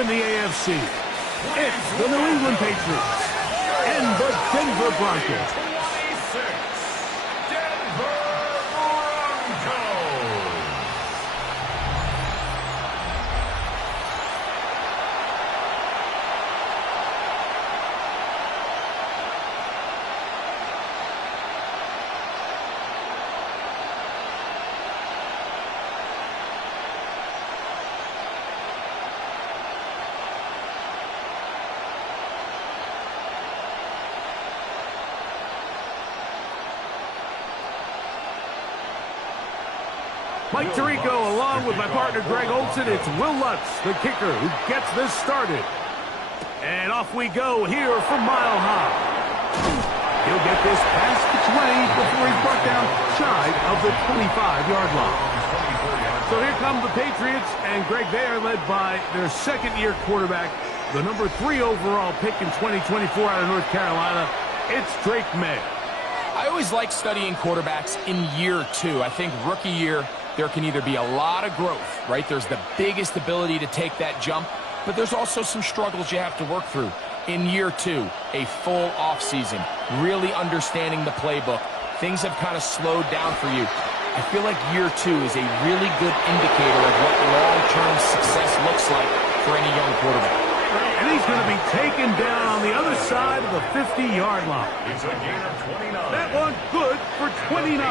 in the AFC, it's the New England Patriots and the Denver Broncos. Mike Tirico along with my partner Greg Olson. It's Will Lutz, the kicker, who gets this started. And off we go here from Mile High. He'll get this past the 20 before he's brought down shy of the 25-yard line. So here come the Patriots, and Greg, they are led by their second-year quarterback, the number 3 overall pick in 2024 out of North Carolina. It's Drake May. I always like studying quarterbacks in year 2. I think rookie year, there can either be a lot of growth, right? There's the biggest ability to take that jump, but there's also some struggles you have to work through. In year 2, a full offseason, really understanding the playbook. Things have kind of slowed down for you. I feel like year 2 is a really good indicator of what long-term success looks like for any young quarterback. And he's going to be taken down on the other side of the 50-yard line. It's a gain of 29. That one good for 29.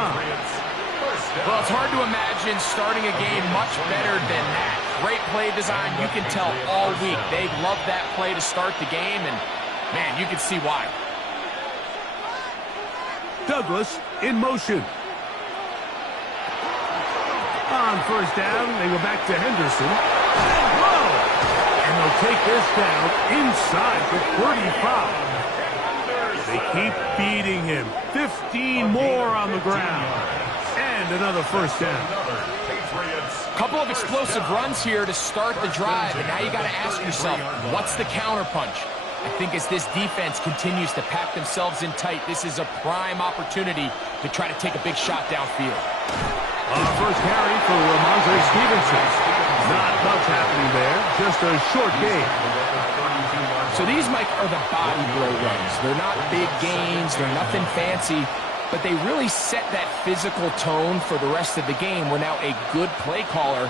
Well, it's hard to imagine starting a game much better than that. Great play design. You can tell all week they love that play to start the game, and, man, you can see why. Douglas in motion. On first down, they go back to Henderson. And they'll take this down inside the 35. They keep beating him. 15 more on the ground. And another first down. Couple of explosive runs here to start the drive, and now you got to ask yourself, what's the counterpunch? I think as this defense continues to pack themselves in tight, this is a prime opportunity to try to take a big shot downfield. First carry for Ramondre Stevenson. Not much happening there, just a short game. So these, Mike, are the body blow runs. They're not big gains, they're nothing fancy, but they really set that physical tone for the rest of the game where now a good play caller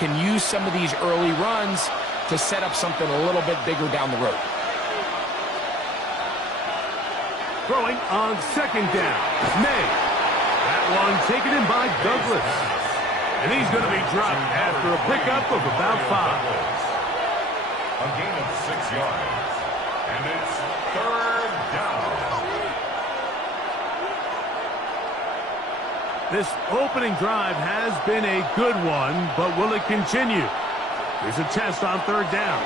can use some of these early runs to set up something a little bit bigger down the road. Throwing on second down, May. That one taken in by Douglas. And he's going to be dropped after a pickup of about 5. A gain of 6 yards. And it's third down. This opening drive has been a good one, but will it continue? There's a test on third down.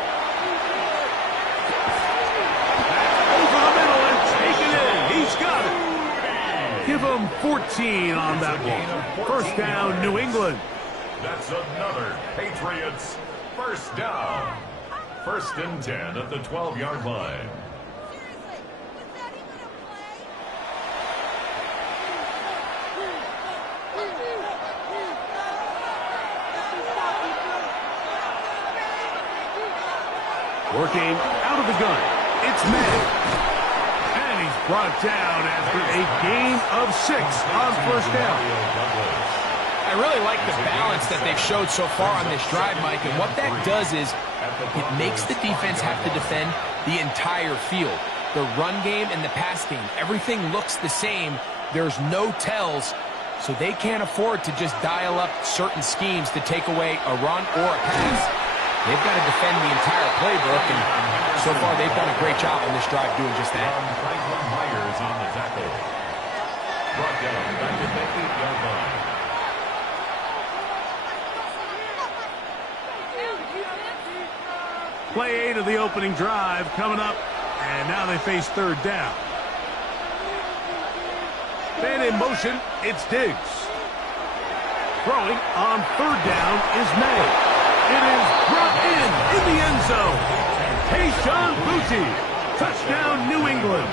Over the middle and taken in. He's got it. Give him 14 on that one. First down, New England. That's another Patriots first down. First and 10 at the 12-yard line. Working out of the gun. It's May. And he's brought down after a gain of 6 on first down. I really like the balance that they've showed so far on this drive, Mike, and what that does is it makes the defense have to defend the entire field. The run game and the pass game, everything looks the same. There's no tells, so they can't afford to just dial up certain schemes to take away a run or a pass. They've got to defend the entire playbook, and so far they've done a great job on this drive doing just that. Franklin Myers on the tackle. Brought down back to the 8-yard line. Play 8 of the opening drive coming up, and now they face third down. Man in motion, it's Diggs. Throwing on third down is May. It is brought in the end zone. Tayshaun Boutte. Touchdown, New England.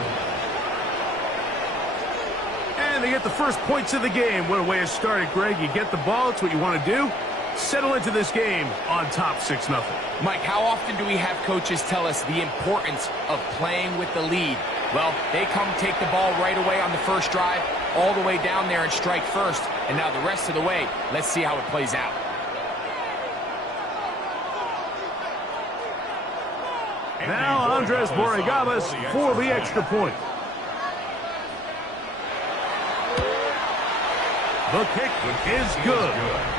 And they get the first points of the game. What a way to start it, Greg. You get the ball. It's what you want to do. settle into this game on top 6-0. Mike, how often do we have coaches tell us the importance of playing with the lead? Well, they come take the ball right away on the first drive, all the way down there and strike first. And now the rest of the way, let's see how it plays out. Now Andres Borregales for the extra point. The kick is good.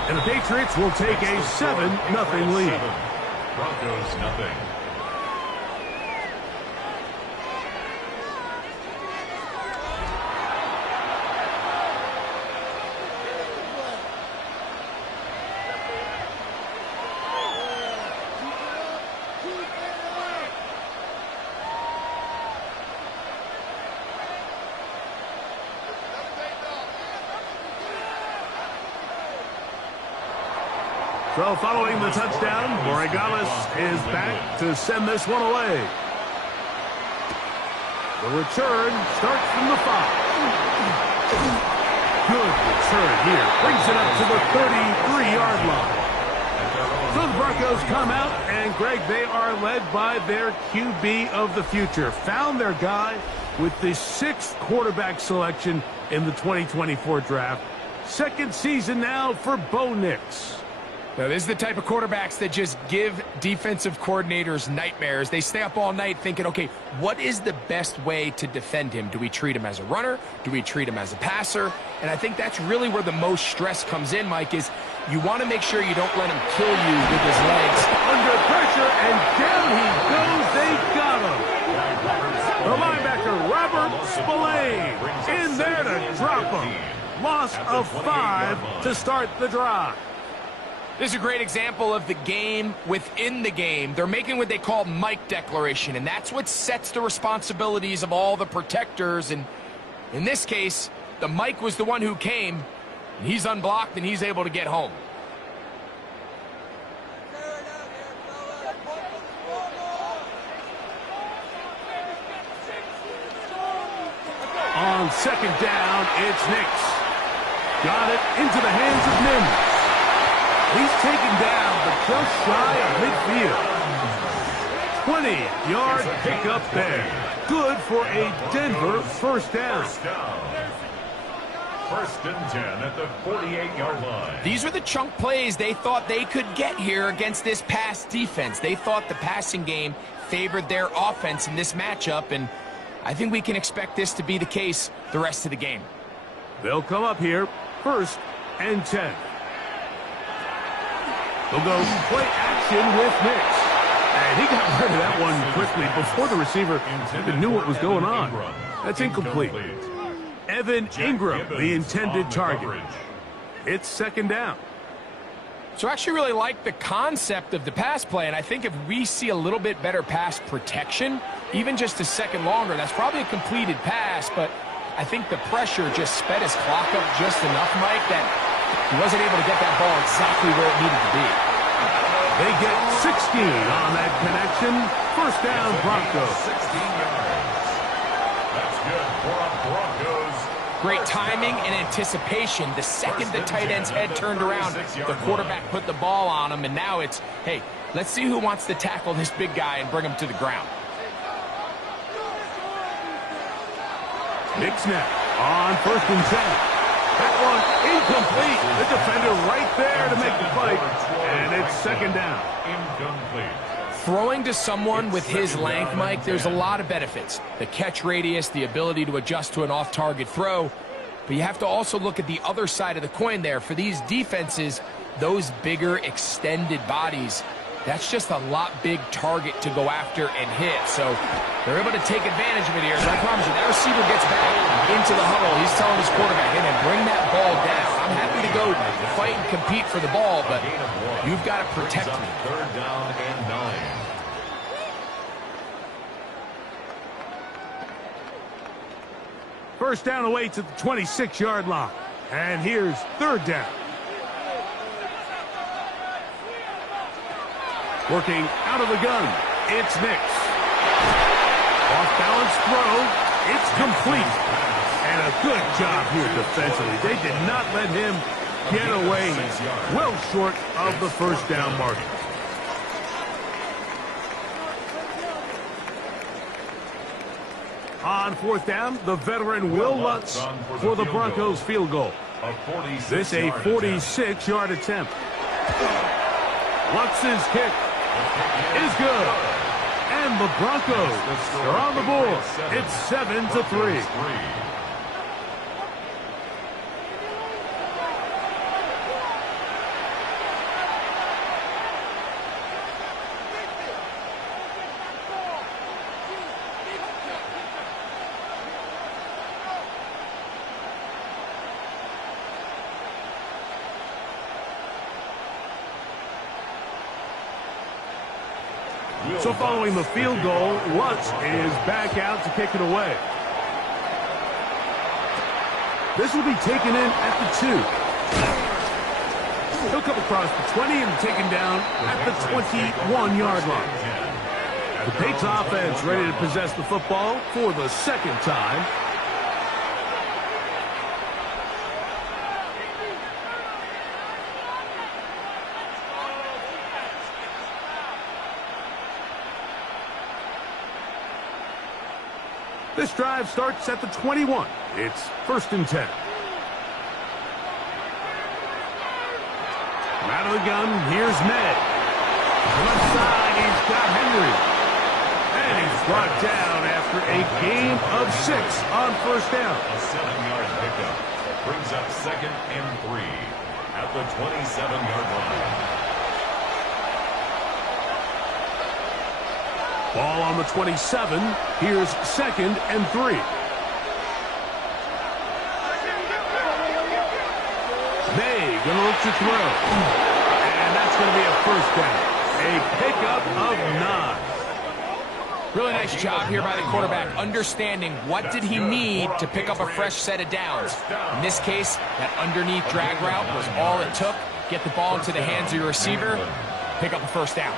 And the Patriots will take a 7-0 lead. Broncos nothing. So following the touchdown, Borregales is back to send this one away. The return starts from the 5. Good return here. Brings it up to the 33-yard line. So the Broncos come out, and Greg, they are led by their QB of the future. Found their guy with the 6th quarterback selection in the 2024 draft. Second season now for Bo Nix. Now, this is the type of quarterbacks that just give defensive coordinators nightmares. They stay up all night thinking, okay, what is the best way to defend him? Do we treat him as a runner? Do we treat him as a passer? And I think that's really where the most stress comes in, Mike, is you want to make sure you don't let him kill you with his legs. Under pressure, and down he goes. They got him. The linebacker, Robert Spillane, in there to drop him. Loss of 5 to start the drive. This is a great example of the game within the game. They're making what they call Mike declaration, and that's what sets the responsibilities of all the protectors. And in this case, the Mike was the one who came, and he's unblocked, and he's able to get home. On second down, it's Nix. Got it into the hands of Mims. He's taken down, but just shy of midfield. 20-yard pickup there. Good for a Denver first down. First and 10 at the 48-yard line. These are the chunk plays they thought they could get here against this pass defense. They thought the passing game favored their offense in this matchup, and I think we can expect this to be the case the rest of the game. They'll come up here, first and 10. They'll go play action with Nix. And he got rid of that one quickly before the receiver even knew what was going on. That's incomplete. Evan Ingram, the intended target. It's second down. So I actually really like the concept of the pass play, and I think if we see a little bit better pass protection, even just a second longer, that's probably a completed pass, but I think the pressure just sped his clock up just enough, Mike, that he wasn't able to get that ball exactly where it needed to be. They get 16 on that connection. First down, Broncos. 16 yards. That's good for a Broncos. Great timing and anticipation. The second the tight end's head turned around, the quarterback put the ball on him, and now it's, hey, let's see who wants to tackle this big guy and bring him to the ground. Big snap on first and 10. That one incomplete. The defender right there to make the fight, and it's second down. Incomplete. Throwing to someone with his length, Mike, there's a lot of benefits. The catch radius, the ability to adjust to an off-target throw. But you have to also look at the other side of the coin there. For these defenses, those bigger, extended bodies, that's just a lot big target to go after and hit. So they're able to take advantage of it here. So I promise you, that receiver gets back into the huddle. He's telling his quarterback, hey, man, bring that ball down. I'm happy to go fight and compete for the ball, but you've got to protect me. Third down and 9. First down away to the 26-yard line. And here's third down. Working out of the gun, it's Nix. Off-balance throw, it's complete. And a good job here defensively. They did not let him getaway. Well short of the first down mark. On fourth down, the veteran Will Lutz for the Broncos field goal. This a 46-yard attempt. Lutz's kick is good. And the Broncos are on the board. It's 7-3. So following the field goal, Lutz is back out to kick it away. This will be taken in at the 2. He'll come across the 20 and taken down at the 21-yard line. The Patriots offense ready to possess the football for the second time. This drive starts at the 21. It's 1st and 10. Out of the gun, here's Ned. Left side, he's got Henry. And he's brought down after a gain of 6 on first down. A 7-yard pickup brings up 2nd and 3 at the 27-yard line. Ball on the 27. Here's 2nd and 3. May gonna look to throw. And that's gonna be a first down. A pickup of 9. Really nice job here by the quarterback, understanding what did he need to pick up a fresh set of downs. In this case, that underneath drag route was all it took. Get the ball into the hands of your receiver, pick up a first down.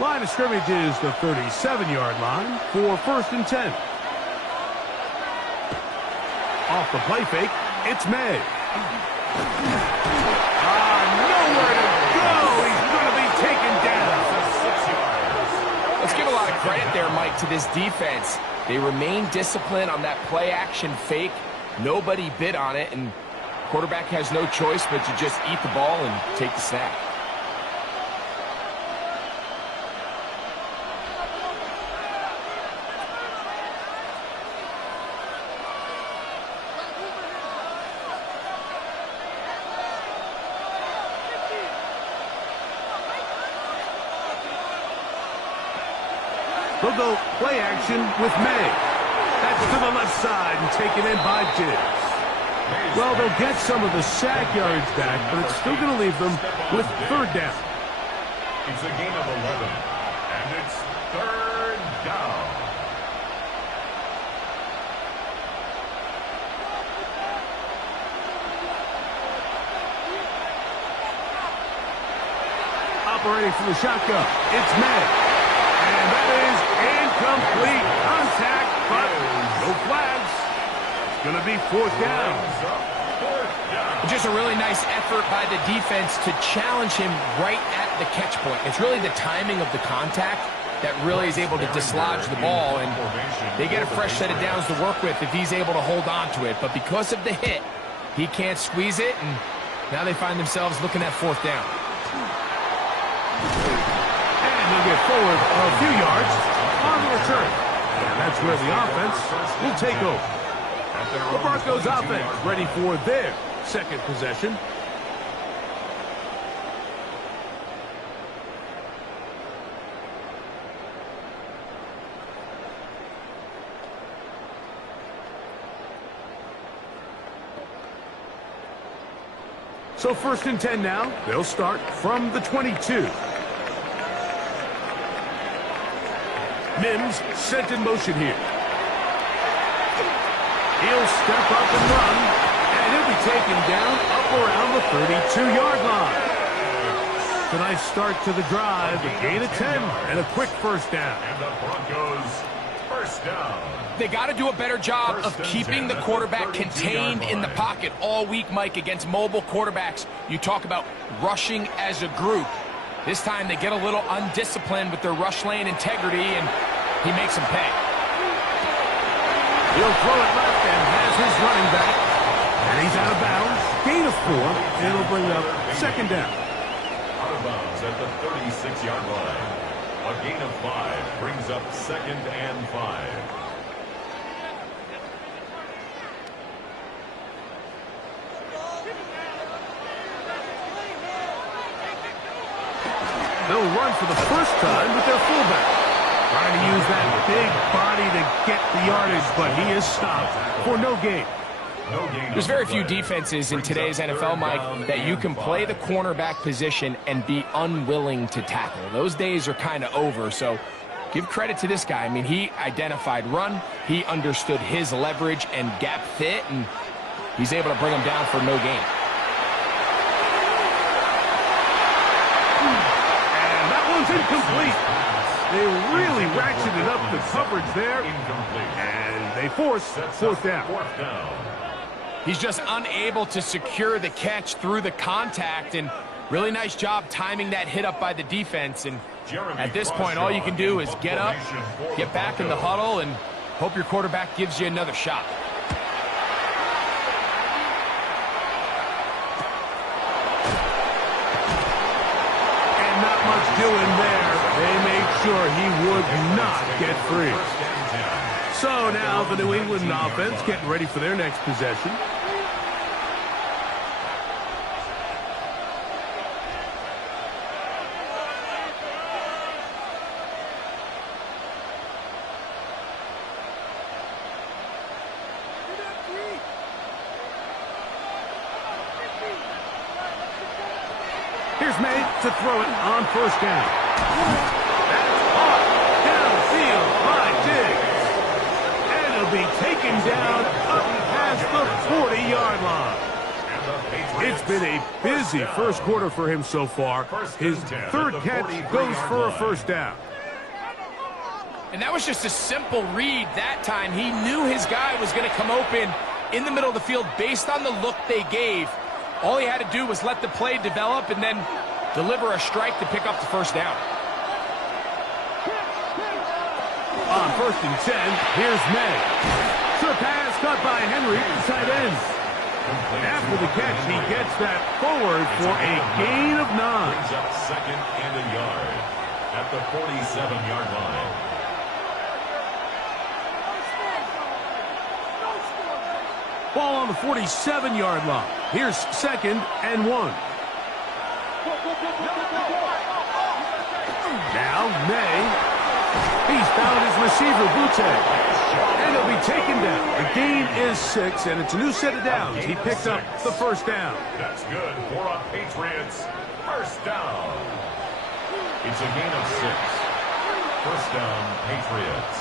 Line of scrimmage is the 37-yard line for 1st and 10. Off the play fake, it's May. Nowhere to go. He's going to be taken down. Let's give a lot of credit there, Mike, to this defense. They remain disciplined on that play-action fake. Nobody bid on it, and quarterback has no choice but to just eat the ball and take the snap. They'll go play action with May. That's to the left side and taken in by Diggs. Well, they'll get some of the sack yards back, but it's still going to leave them with 3rd down. It's a gain of 11, and it's 3rd down. Operating from the shotgun, it's May. And that is incomplete contact, but no flags. It's going to be 4th down. Just a really nice effort by the defense to challenge him right at the catch point. It's really the timing of the contact that really is able to dislodge the ball, and they get a fresh set of downs to work with if he's able to hold on to it. But because of the hit, he can't squeeze it, and now they find themselves looking at 4th down. They'll get forward a few yards on the return. And that's where the offense will take over. The Broncos offense ready for their 2nd possession. So 1st and 10 now. They'll start from the 22. Mims sent in motion here. He'll step up and run, and he'll be taken down up around the 32-yard line. It's a nice start to the drive, a gain of 10, and a quick first down. And the Broncos First down. They got to do a better job of keeping the quarterback contained in the pocket all week, Mike, against mobile quarterbacks. You talk about rushing as a group. This time they get a little undisciplined with their rush lane integrity, and he makes them pay. He'll throw it left and has his running back. And he's out of bounds. Gain of 4. And it'll bring up second down. Out of bounds at the 36-yard line. A gain of 5 brings up second and 5. They'll run for the first time with their fullback. Trying to use that big body to get the yardage, but he is stopped for no gain. There's very few defenses in today's NFL, Mike, that you can play the cornerback position and be unwilling to tackle. Those days are kind of over, so give credit to this guy. I mean, he identified run, he understood his leverage and gap fit, and he's able to bring him down for no gain. And that one's incomplete. They really ratcheted up the coverage there, and they force fourth down. He's just unable to secure the catch through the contact, and really nice job timing that hit up by the defense. And at this point, all you can do is get up, get back in the huddle, and hope your quarterback gives you another shot. And not much doing there. They made sure he would not get free. So now the New England offense getting ready for their next possession. Here's May to throw it on first down. That's caught downfield by Diggs. And it'll be taken down up past the 40-yard line. It's been a busy first quarter for him so far. His third catch goes for a first down. And that was just a simple read that time. He knew his guy was going to come open in the middle of the field based on the look they gave. All he had to do was let the play develop and then deliver a strike to pick up the first down. On first and 10, here's May. Short pass caught by Henry, tight end. After the catch, he gets that forward for a gain of 9. Brings up second and a yard at the 47-yard line. Ball on the 47-yard line. Here's second and 1. Now May. He's found his receiver, Butte. And he'll be taken down. The gain is 6, and it's a new set of downs. He picked up the first down. That's good for a Patriots first down. It's a gain of 6. First down, Patriots.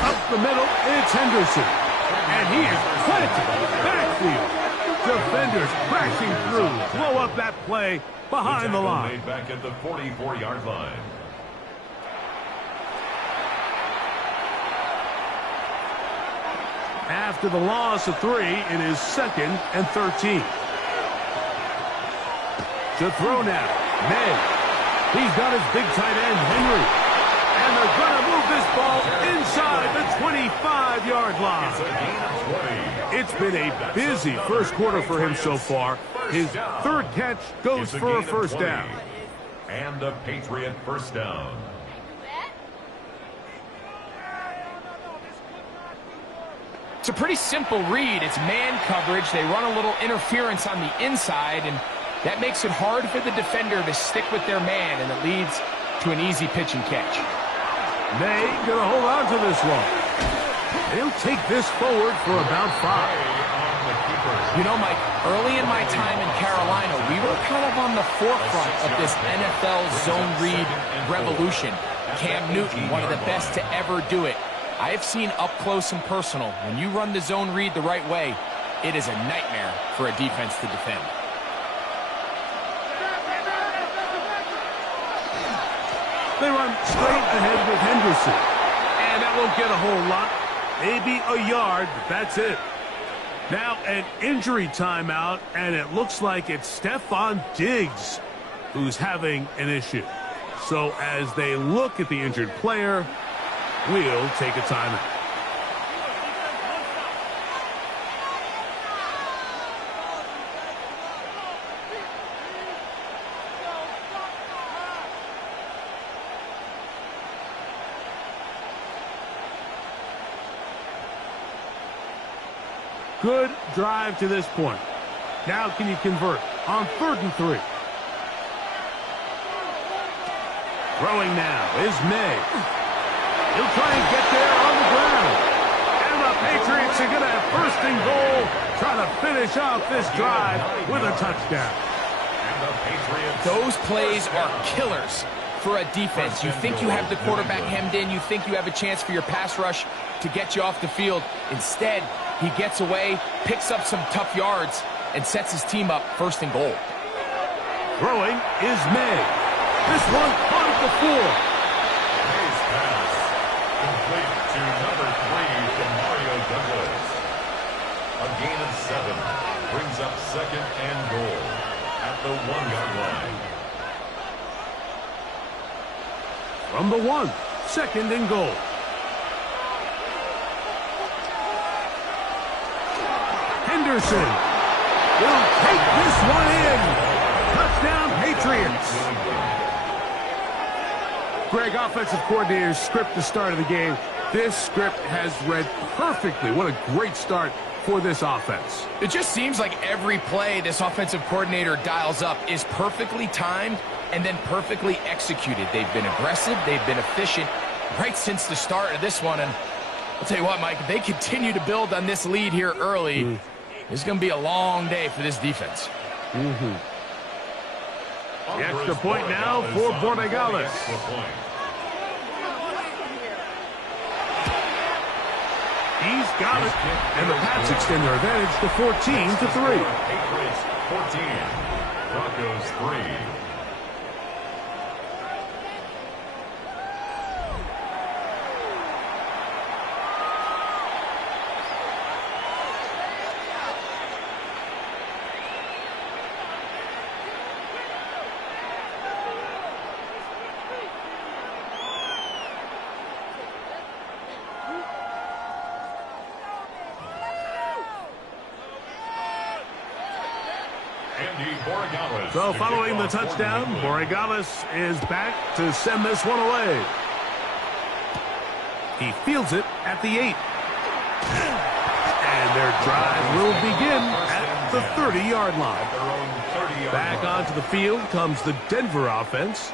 Up the middle, it's Henderson. And he is planted backfield. Defenders crashing through. Blow up that play behind the line. Made back at the 44-yard line. After the loss of 3, it is second and 13. To throw now, May. He's got his big tight end, Henry. And they're going to move this ball inside the 25-yard line. It's a gain of 20. It's been a busy first quarter for him so far. His third catch goes for a first down. And a Patriot first down. It's a pretty simple read. It's man coverage. They run a little interference on the inside, and that makes it hard for the defender to stick with their man, and it leads to an easy pitch and catch. May going to hold on to this one. They'll take this forward for about 5. You know, Mike, early in my time in Carolina, we were kind of on the forefront of this NFL zone read revolution. Cam Newton, one of the best to ever do it. I have seen up close and personal, when you run the zone read the right way, it is a nightmare for a defense to defend. They run straight ahead with Henderson. And that won't get a whole lot. Maybe a yard, but that's it. Now an injury timeout, and it looks like it's Stephon Diggs who's having an issue. So as they look at the injured player, we'll take a timeout. Good drive to this point. Now can you convert on 3rd and 3? Throwing now is May. He'll try and get there on the ground. And the Patriots are going to have 1st and goal, trying to finish off this drive with a touchdown. Those plays are killers for a defense. You think you have the quarterback hemmed in. You think you have a chance for your pass rush to get you off the field. Instead, he gets away, picks up some tough yards, and sets his team up 1st and goal. Throwing is May. This one caught at the floor. May's pass complete to number 3 from Mario Douglas. A gain of 7 brings up 2nd and goal at the 1-yard line. From the 1, 2nd and goal. Henderson will take this one in. Touchdown, Patriots. Greg, offensive coordinator's script to start of the game. This script has read perfectly. What a great start for this offense. It just seems like every play this offensive coordinator dials up is perfectly timed and then perfectly executed. They've been aggressive. They've been efficient right since the start of this one. And I'll tell you what, Mike, if they continue to build on this lead here early, it's going to be a long day for this defense. The extra point now for Borregales. He's got it. And the Pats extend their advantage to 14-3. Patriots 14, Broncos 3. So following the touchdown, Borregales is back to send this one away. He fields it at the 8. And their drive will begin at the 30-yard line. Back onto the field comes the Denver offense.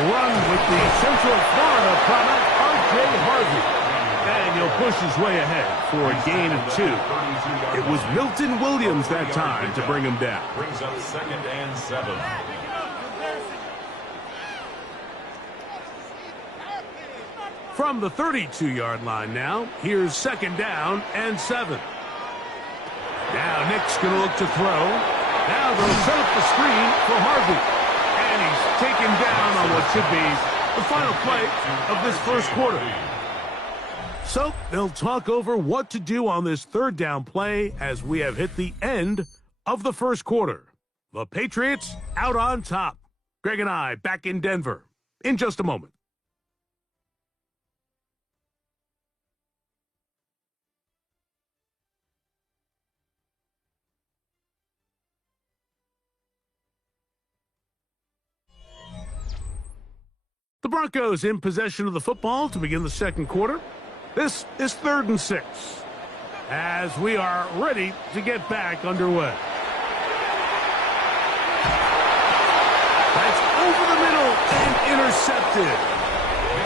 Run with the Central Florida product, R.J. Harvey. And he'll push his way ahead for a gain of 2. It was Milton Williams that time to bring him down. Brings up 2nd and 7. From the 32-yard line now, here's 2nd down and 7. Now Nick's going to look to throw. Now they'll set up the screen for Harvey. And he's taken down on what should be the final play of this 1st quarter. So they'll talk over what to do on this 3rd down play as we have hit the end of the 1st quarter. The Patriots out on top. Greg and I back in Denver in just a moment. The Broncos in possession of the football to begin the 2nd quarter. This is 3rd and 6 as we are ready to get back underway. That's over the middle and intercepted.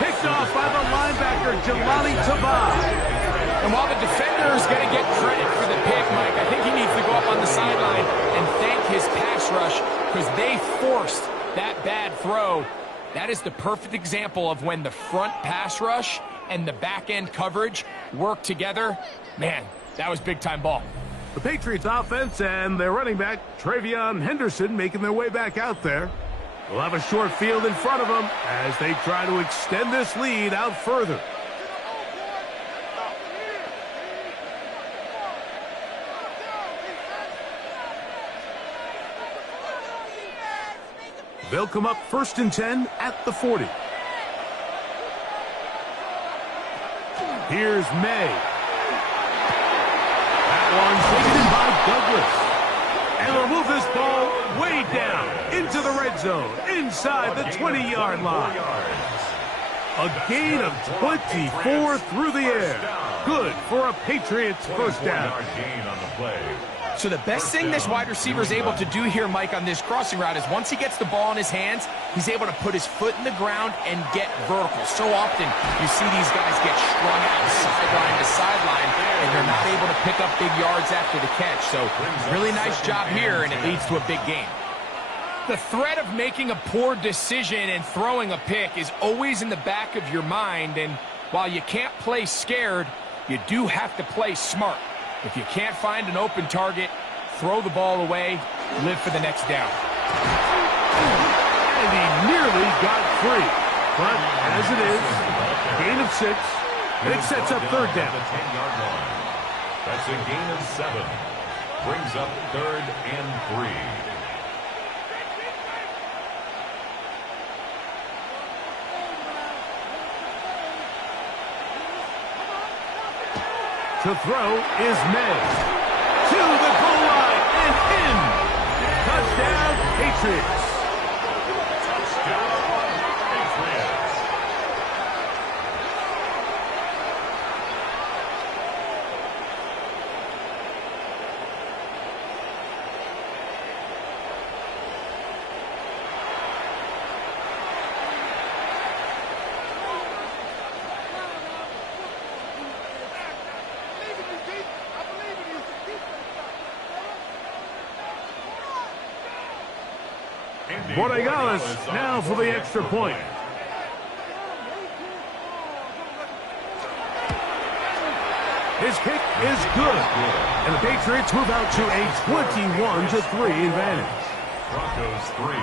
Picked Picked off by the linebacker, Jelani Tabaj. And while the defender is going to get credit for the pick, Mike, I think he needs to go up on the sideline and thank his pass rush because they forced that bad throw. That is the perfect example of when the front pass rush and the back end coverage work together. Man, that was big-time ball. The Patriots offense and their running back, Travion Henderson, making their way back out there. We'll have a short field in front of them as they try to extend this lead out further. They'll come up 1st and 10 at the 40. Here's May. That one taken in by Douglas. And they'll move this ball way down into the red zone, inside the 20-yard line. A gain of 24 through the air. Good for a Patriots first down. So the best thing this wide receiver is able to do here, Mike, on this crossing route is once he gets the ball in his hands, he's able to put his foot in the ground and get vertical. So often you see these guys get strung out sideline to sideline, and they're not able to pick up big yards after the catch. So really nice job here, and it leads to a big gain. The threat of making a poor decision and throwing a pick is always in the back of your mind, and while you can't play scared, you do have to play smart. If you can't find an open target, throw the ball away, live for the next down. And he nearly got free. But as it is, gain of 6, and it sets up 3rd down. That's a gain of 7. Brings up 3rd and 3. To throw is May. To the goal line and in. Touchdown, Patriots. Touchdown, Patriots. Borregales now for the extra point. His kick is good. And the Patriots move out to a 21-3 advantage. Broncos 3.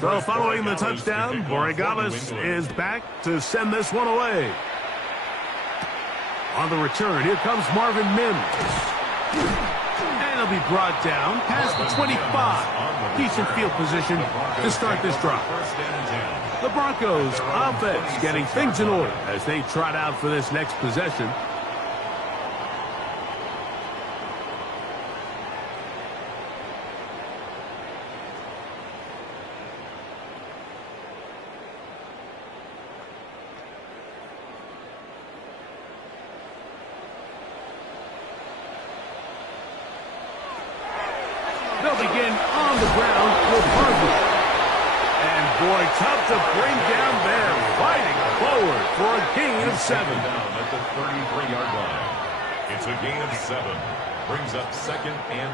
So following the touchdown, Borregales is back to send this one away. On the return, here comes Marvin Mims. And he'll be brought down past the 25. Decent field position to start this drive. The Broncos offense getting things in order as they trot out for this next possession. They'll begin on the ground with Harvey. And boy, tough to bring down there, fighting forward for a gain of 7. Down at the 33-yard line. It's a gain of 7. Brings up 2nd and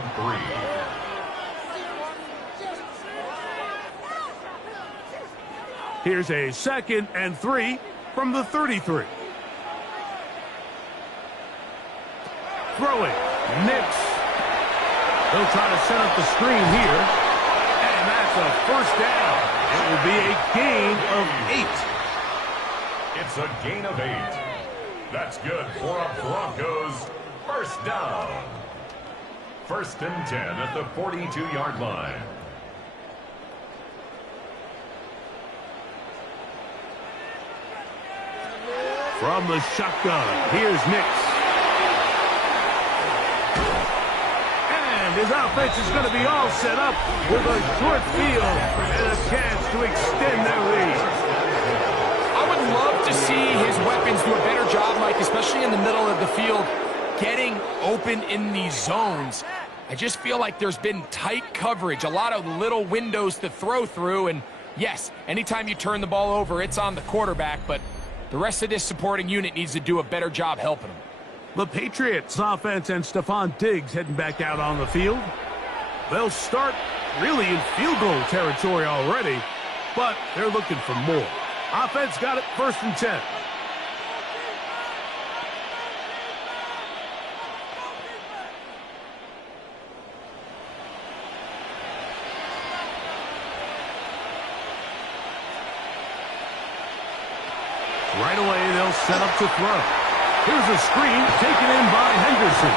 3. Here's a 2nd and 3 from the 33. Throwing, Nix. They'll try to set up the screen here. And that's a first down. It will be a gain of 8. It's a gain of 8. That's good for a Broncos first down. 1st and 10 at the 42-yard line. From the shotgun, here's Nix. And his offense is going to be all set up with a short field and a chance to extend their lead. I would love to see his weapons do a better job, Mike, especially in the middle of the field, getting open in these zones. I just feel like there's been tight coverage, a lot of little windows to throw through, and yes, anytime you turn the ball over, it's on the quarterback, but the rest of this supporting unit needs to do a better job helping him. The Patriots offense and Stephon Diggs heading back out on the field. They'll start really in field goal territory already, but they're looking for more. Offense got it, 1st and 10. Right away, they'll set up to throw. Here's a screen taken in by Henderson.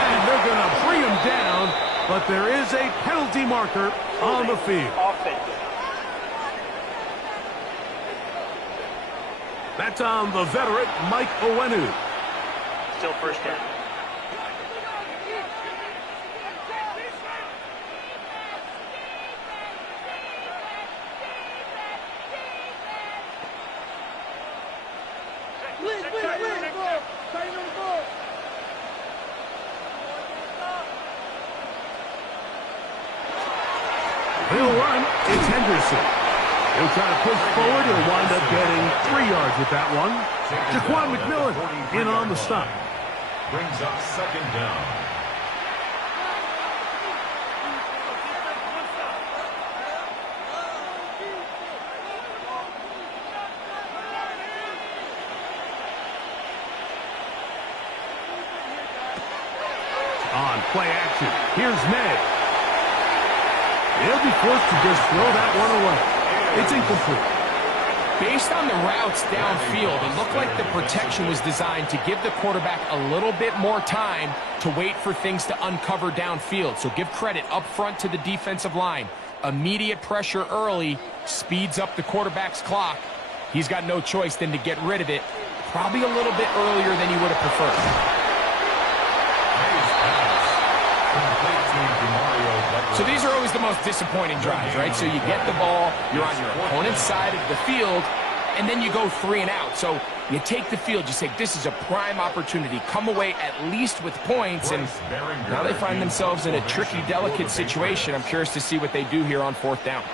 And they're going to bring him down, but there is a penalty marker on the field. That's on the veteran, Mike Owenu. Still 1st down. He'll run. It's Henderson. He'll try to push forward. He'll wind up getting 3 yards with that one. Jaquan McMillan in on the stop. Brings up 2nd down. On play action, here's Ned. He'll be forced to just throw that one away. It's incomplete. Based on the routes downfield, it looked like the protection was designed to give the quarterback a little bit more time to wait for things to uncover downfield. So give credit up front to the defensive line. Immediate pressure early speeds up the quarterback's clock. He's got no choice than to get rid of it, probably a little bit earlier than he would have preferred. So these are always the most disappointing drives, right? So you get the ball, you're on your opponent's side of the field, and then you go 3 and out. So you take the field, you say, this is a prime opportunity. Come away at least with points, and now they find themselves in a tricky, delicate situation. I'm curious to see what they do here on 4th down.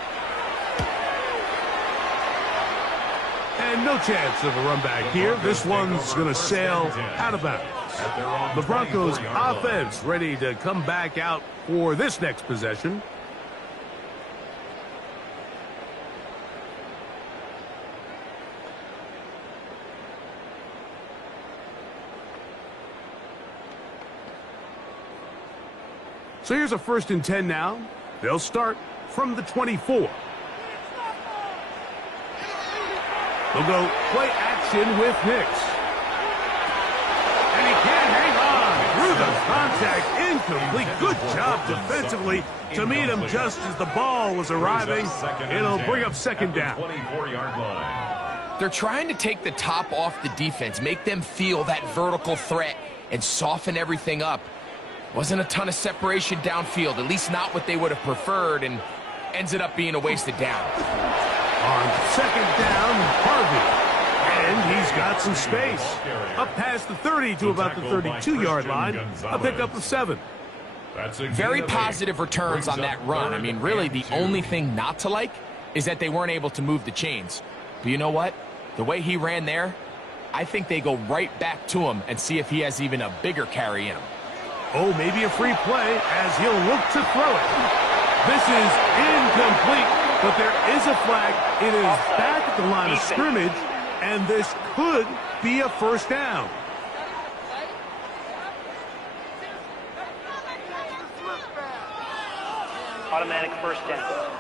And no chance of a run back here. This one's going to sail out of bounds. The Broncos offense ready to come back out for this next possession. So here's a 1st and 10 now. They'll start from the 24. They'll go play action with Nix. And he can't hang on through the contact. Incomplete. Good job defensively to meet him just as the ball was arriving. It'll bring up 2nd down. 24-yard line. They're trying to take the top off the defense, make them feel that vertical threat, and soften everything up. Wasn't a ton of separation downfield, at least not what they would have preferred, and ends it up being a wasted down. On 2nd down, Harvey. And he's got some space. Up past the 30 to about the 32-yard line. A pickup of 7. Very positive returns on that run. I mean, really, the only thing not to like is that they weren't able to move the chains. But you know what? The way he ran there, I think they go right back to him and see if he has even a bigger carry in him. Oh, maybe a free play as he'll look to throw it. This is incomplete, but there is a flag. It is back at the line of scrimmage, and this could be a 1st down. Automatic 1st down.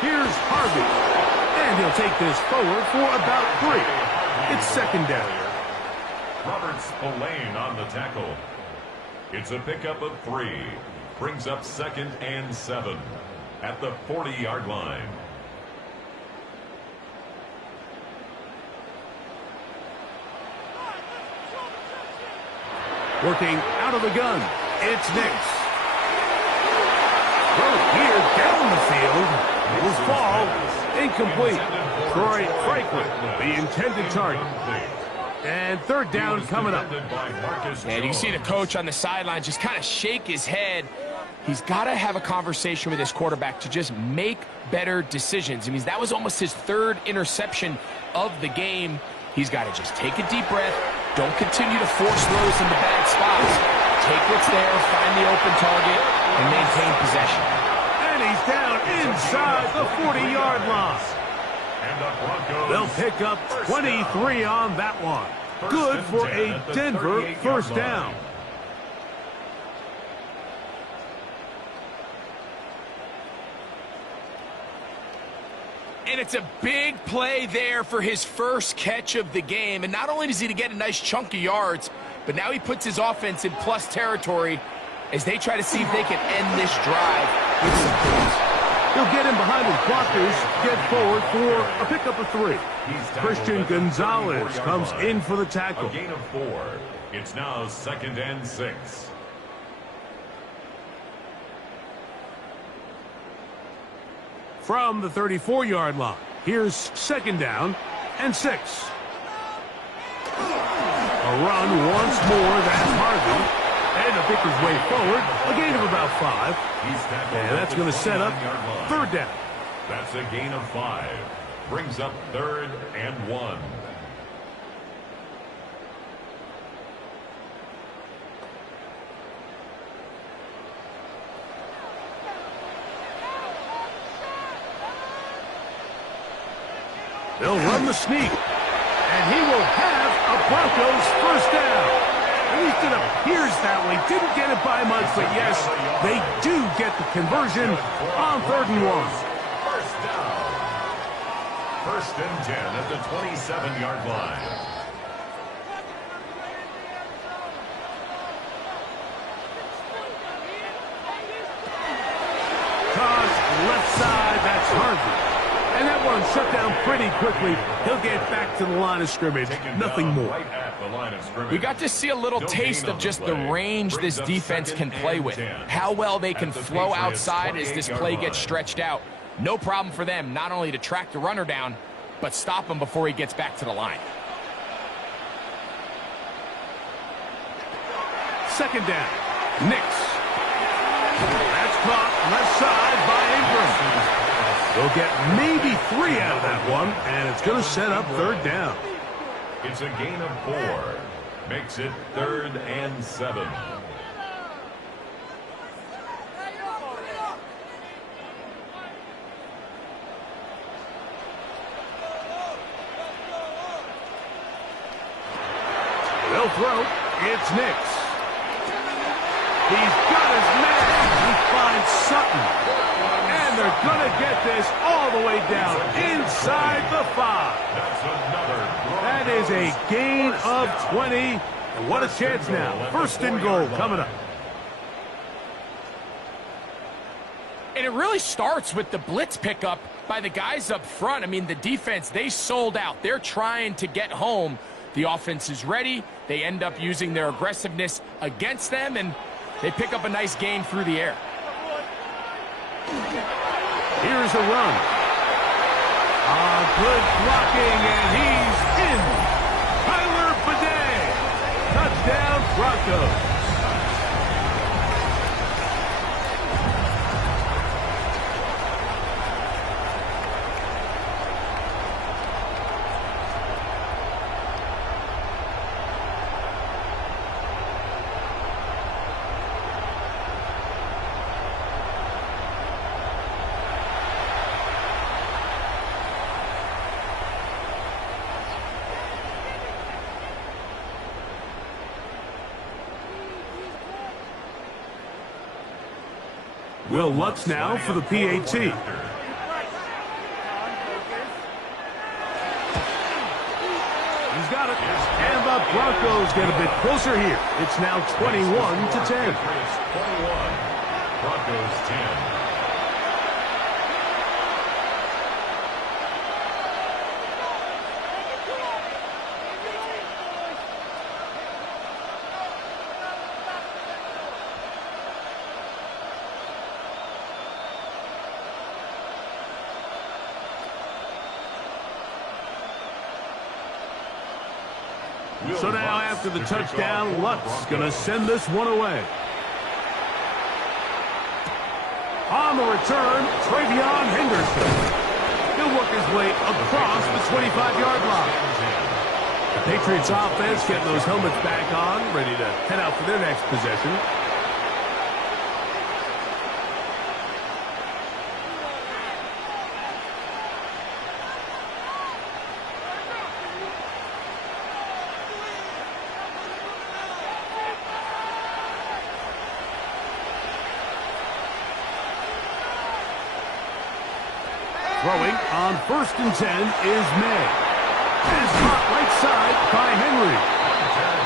Here's Harvey, and he'll take this forward for about 3. It's 2nd down. Robert Spillane on the tackle. It's a pickup of 3. Brings up 2nd and 7 at the 40-yard line. Working out of the gun, it's Nix. Here down the field, it will fall, incomplete. Troy Franklin, the intended target. And 3rd down coming up. And you can see the coach on the sideline just kind of shake his head. He's got to have a conversation with his quarterback to just make better decisions. I mean, that was almost his 3rd interception of the game. He's got to just take a deep breath. Don't continue to force throws into bad spots. Take what's there, find the open target, and maintain possession. And he's down inside the 40-yard line. And the Broncos, They'll pick up 23 on that one. Good for a Denver 1st down. And it's a big play there for his first catch of the game. And not only does he get a nice chunk of yards, but now he puts his offense in plus territory as they try to see if they can end this drive with some points. He'll get in behind his blockers, get forward for a pickup of 3. Christian Gonzalez comes in for the tackle. A gain of 4. It's now 2nd and 6. From the 34-yard line, here's 2nd down and 6. A run once more, that's Harvey. And to pick his way forward, a gain of about 5. And that's going to set up 3rd down. That's a gain of 5. Brings up 3rd and 1. They'll run the sneak, and he will have a Broncos 1st down. At least it appears that way. Didn't get it by much, but yes, they do get the conversion on 3rd and 1. 1st down. 1st and 10 at the 27-yard line. Toss left side, that's Harvey. And that one shut down pretty quickly. He'll get back to the line of scrimmage. Nothing more. Right at the line of scrimmage. We got to see a little taste of just the range this defense can play with. How well they can flow outside as this play gets stretched out. No problem for them not only to track the runner down, but stop him before he gets back to the line. 2nd down. Nix. That's caught left side by Ingram. They'll get maybe 3 out of that one, and it's going to set up 3rd down. It's a gain of 4. Makes it 3rd and 7. They'll throw. It's Nix. He's got his man. He finds Sutton. And they're going to get this all the way down inside the 5. That's another. That is a gain of 20. And what a chance now. 1st and goal coming up. And it really starts with the blitz pickup by the guys up front. I mean, the defense, they sold out. They're trying to get home. The offense is ready. They end up using their aggressiveness against them, and they pick up a nice gain through the air. Here's a run. Good blocking, and he's in. Tyler Bidet. Touchdown, Broncos. Will Lutz now for the PAT. He's got it. And the Broncos Broncos get a bit closer here. It's now 21-10. Patriots 21, Broncos 10. So now after the touchdown, Luck's going to send this one away. On the return, Travion Henderson. He'll work his way across the 25-yard line. The Patriots offense getting those helmets back on, ready to head out for their next possession. Throwing on 1st and 10 is May. Is caught right side by Henry.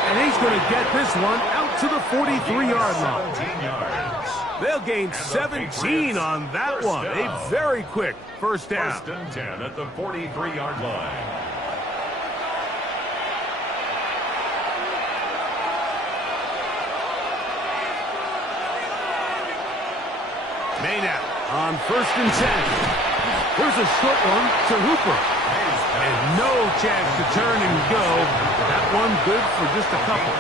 And he's going to get this one out to the 43-yard line. 17 yards. They'll gain 17 on that one. A very quick first down. 1st and 10 at the 43-yard line. May now on 1st and 10. Here's a short one to Hooper. And no chance to turn and go. That one good for just a couple.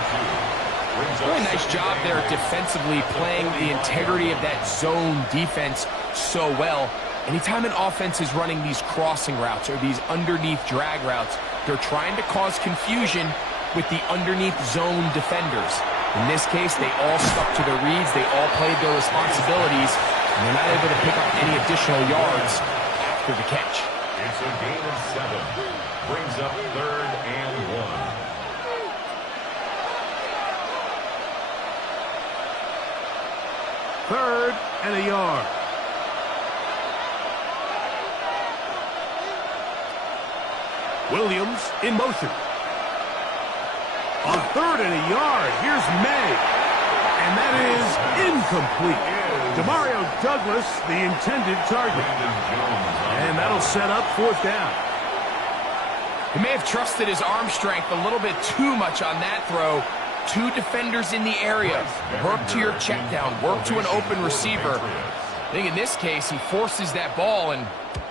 Really nice job there defensively, playing the integrity of that zone defense so well. Anytime an offense is running these crossing routes or these underneath drag routes, they're trying to cause confusion with the underneath zone defenders. In this case, they all stuck to their reads. They all played their responsibilities, and they're not able to pick up any additional yards after the catch. It's a gain of 7. Brings up 3rd and 1. 3rd and a yard. Williams in motion. On 3rd and a yard, here's May. And that is incomplete. Demario Douglas, the intended target. And that'll set up 4th down. He may have trusted his arm strength a little bit too much on that throw. 2 defenders in the area. Work to your check down. Work to an open receiver. I think in this case, he forces that ball, and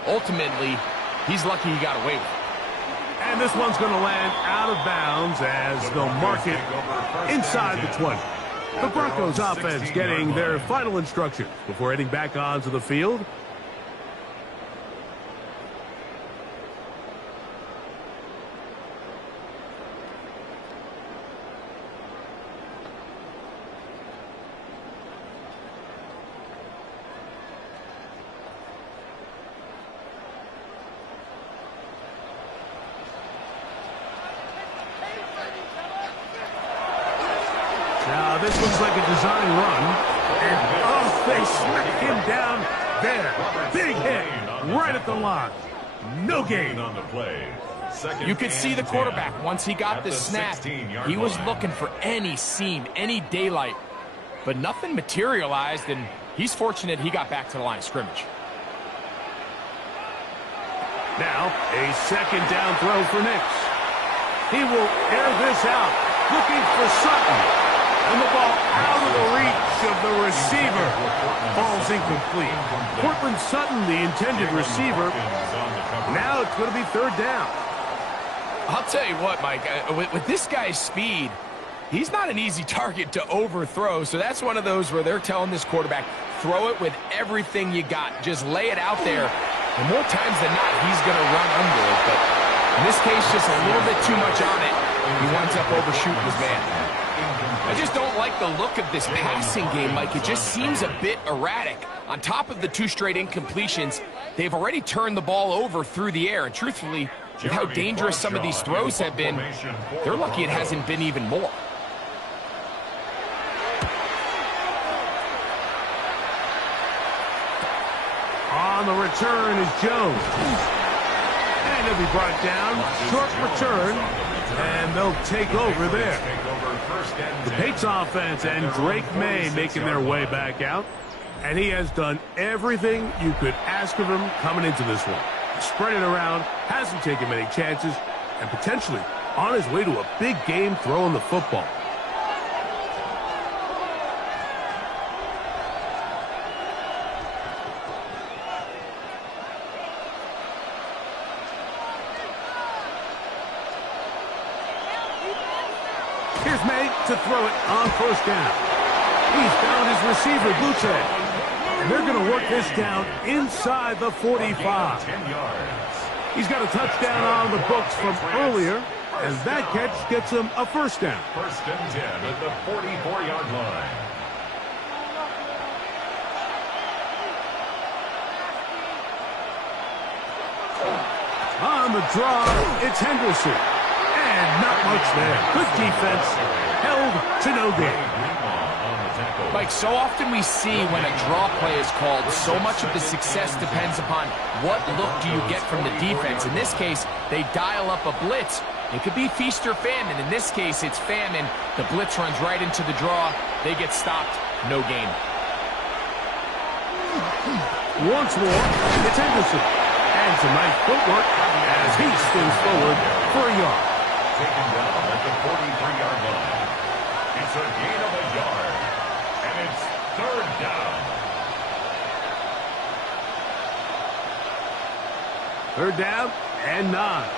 ultimately, he's lucky he got away with it. And this one's going to land out of bounds as they'll mark it inside the 20. The Broncos offense getting their final instructions before heading back onto the field. Now, this looks like a design run. And, oh, they smack him down there. Big hit right at the line. No gain on the play. You could see the quarterback, once he got the snap, he was looking for any seam, any daylight. But nothing materialized, and he's fortunate he got back to the line of scrimmage. Now, a 2nd down throw for Nix. He will air this out, looking for Sutton. And the ball out of the reach of the receiver. Ball's incomplete. Cortland Sutton, the intended receiver. Now it's going to be 3rd down. I'll tell you what, Mike, with this guy's speed, he's not an easy target to overthrow. So that's one of those where they're telling this quarterback, throw it with everything you got. Just lay it out there. And more times than not, he's going to run under it. But in this case, just a little bit too much on it. He winds up overshooting his man. I just don't like the look of this passing game, Mike. It just seems a bit erratic. On top of the 2 straight incompletions, they've already turned the ball over through the air. And truthfully, with how dangerous some of these throws have been, they're lucky it hasn't been even more. On the return is Jones. And he'll be brought down. Short return. And they'll take over there. The Patriots offense and Drake May making their way back out. And he has done everything you could ask of him coming into this one. Spread it around, hasn't taken many chances, and potentially on his way to a big game throwing the football. Here's May to throw it on first down. He's found his receiver, Butte. And they're going to work this down inside the 45. He's got a touchdown on the books from earlier, and that catch gets him a first down. First and 10 at the 44-yard line. On the draw, it's Henderson. And not much there. Good defense. Held to no gain. Mike, so often we see when a draw play is called, so much of the success depends upon what look do you get from the defense. In this case, they dial up a blitz. It could be feast or famine. In this case, it's famine. The blitz runs right into the draw. They get stopped. No gain. Once more, it's Henderson. And some nice footwork as he spins forward for a yard. Taken down at the 43-yard line. It's a gain of a yard. And it's third down. Third down and 9.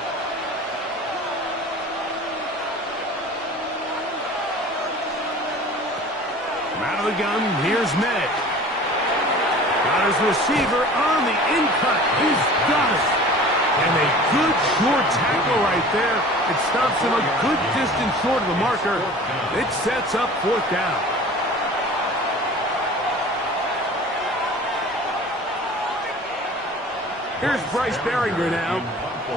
From out of the gun, here's May. Got his receiver on the in-cut. He's got it. And a good short tackle right there. It stops him a good distance short of the marker. It sets up fourth down. Here's Bryce Behringer now,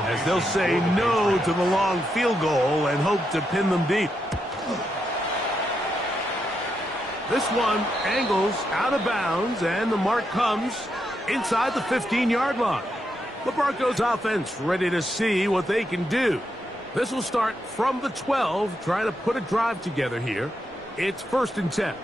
as they'll say no to the long field goal and hope to pin them deep. This one angles out of bounds, and the mark comes inside the 15-yard line. The Broncos offense ready to see what they can do. This will start from the 12, trying to put a drive together here. It's first and 10.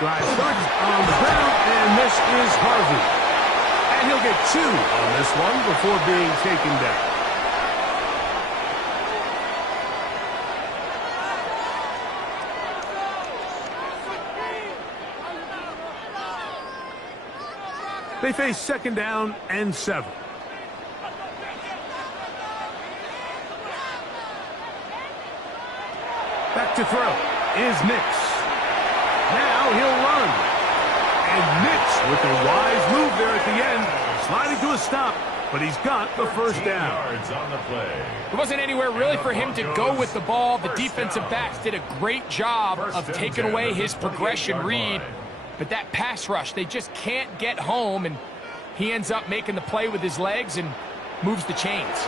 Drive starts on the ground, and this is Harvey. And he'll get 2 on this one before being taken down. They face second down and 7. Back to throw is Nix. Now he'll run. And Nix with a wise move there at the end, sliding to a stop, but he's got the first down. On the play. There wasn't anywhere really for him to go with the ball. The defensive backs did a great job of taking away his progression read. But that pass rush, they just can't get home, and he ends up making the play with his legs and moves the chains.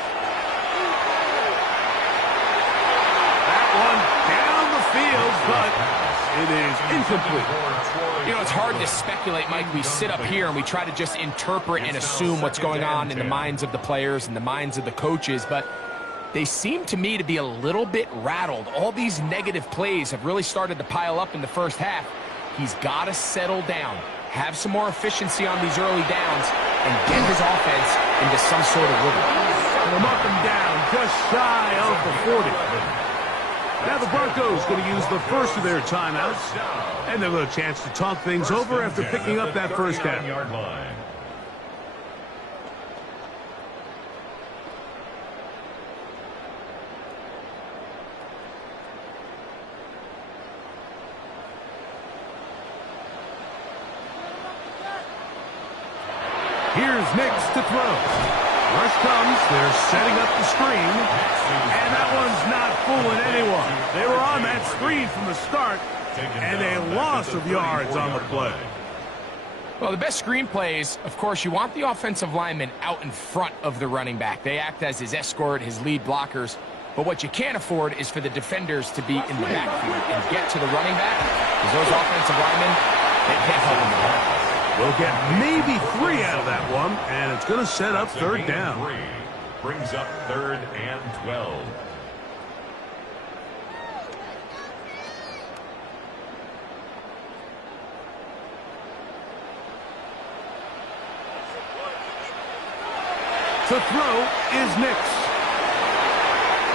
That one down the field, but it is incomplete. You know, it's hard to speculate, Mike. We sit up here and we try to just interpret and assume what's going on in the minds of the players and the minds of the coaches, but they seem to me to be a little bit rattled. All these negative plays have really started to pile up in the first half. He's got to settle down, have some more efficiency on these early downs, and get his offense into some sort of rhythm. They'll mark him down just shy of the 40. Now the Broncos going to use the first of their timeouts, and they'll have a chance to talk things over after picking up that first down. Here's Nix to throw. Rush comes, they're setting up the screen, and that one's not fooling anyone. They were on that screen from the start, and a loss of yards on the play. Well, the best screen plays, of course, you want the offensive lineman out in front of the running back. They act as his escort, his lead blockers. But what you can't afford is for the defenders to be in the backfield and get to the running back, because those offensive linemen, they can't help them at all. We'll get maybe 3 out of that one, and it's going to set up third down. Brings up 3rd and 12. To throw is Nix.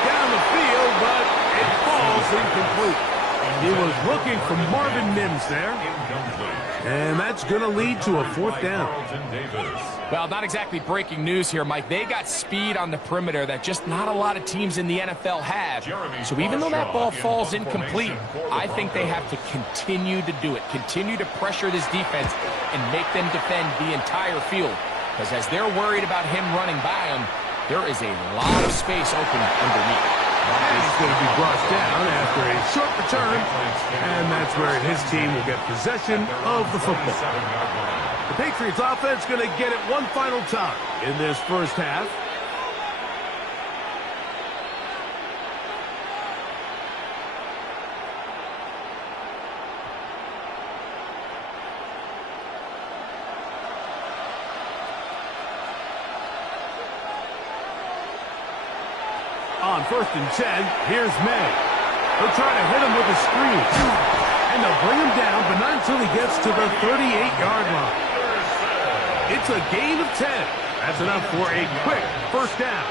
Down the field, but it falls incomplete. He was looking for Marvin Mims there. And that's going to lead to a 4th down. Well, not exactly breaking news here, Mike. They got speed on the perimeter that just not a lot of teams in the NFL have. So even though that ball falls incomplete, I think they have to continue to do it. Continue to pressure this defense and make them defend the entire field. Because as they're worried about him running by them, there is a lot of space open underneath. And he's going to be brought down after a short return, and that's where his team will get possession of the football. The Patriots offense going to get it one final time in this first half. On 1st and 10, here's May. They'll try to hit him with a screen. And they'll bring him down, but not until he gets to the 38-yard line. It's a gain of 10. That's enough for a quick first down.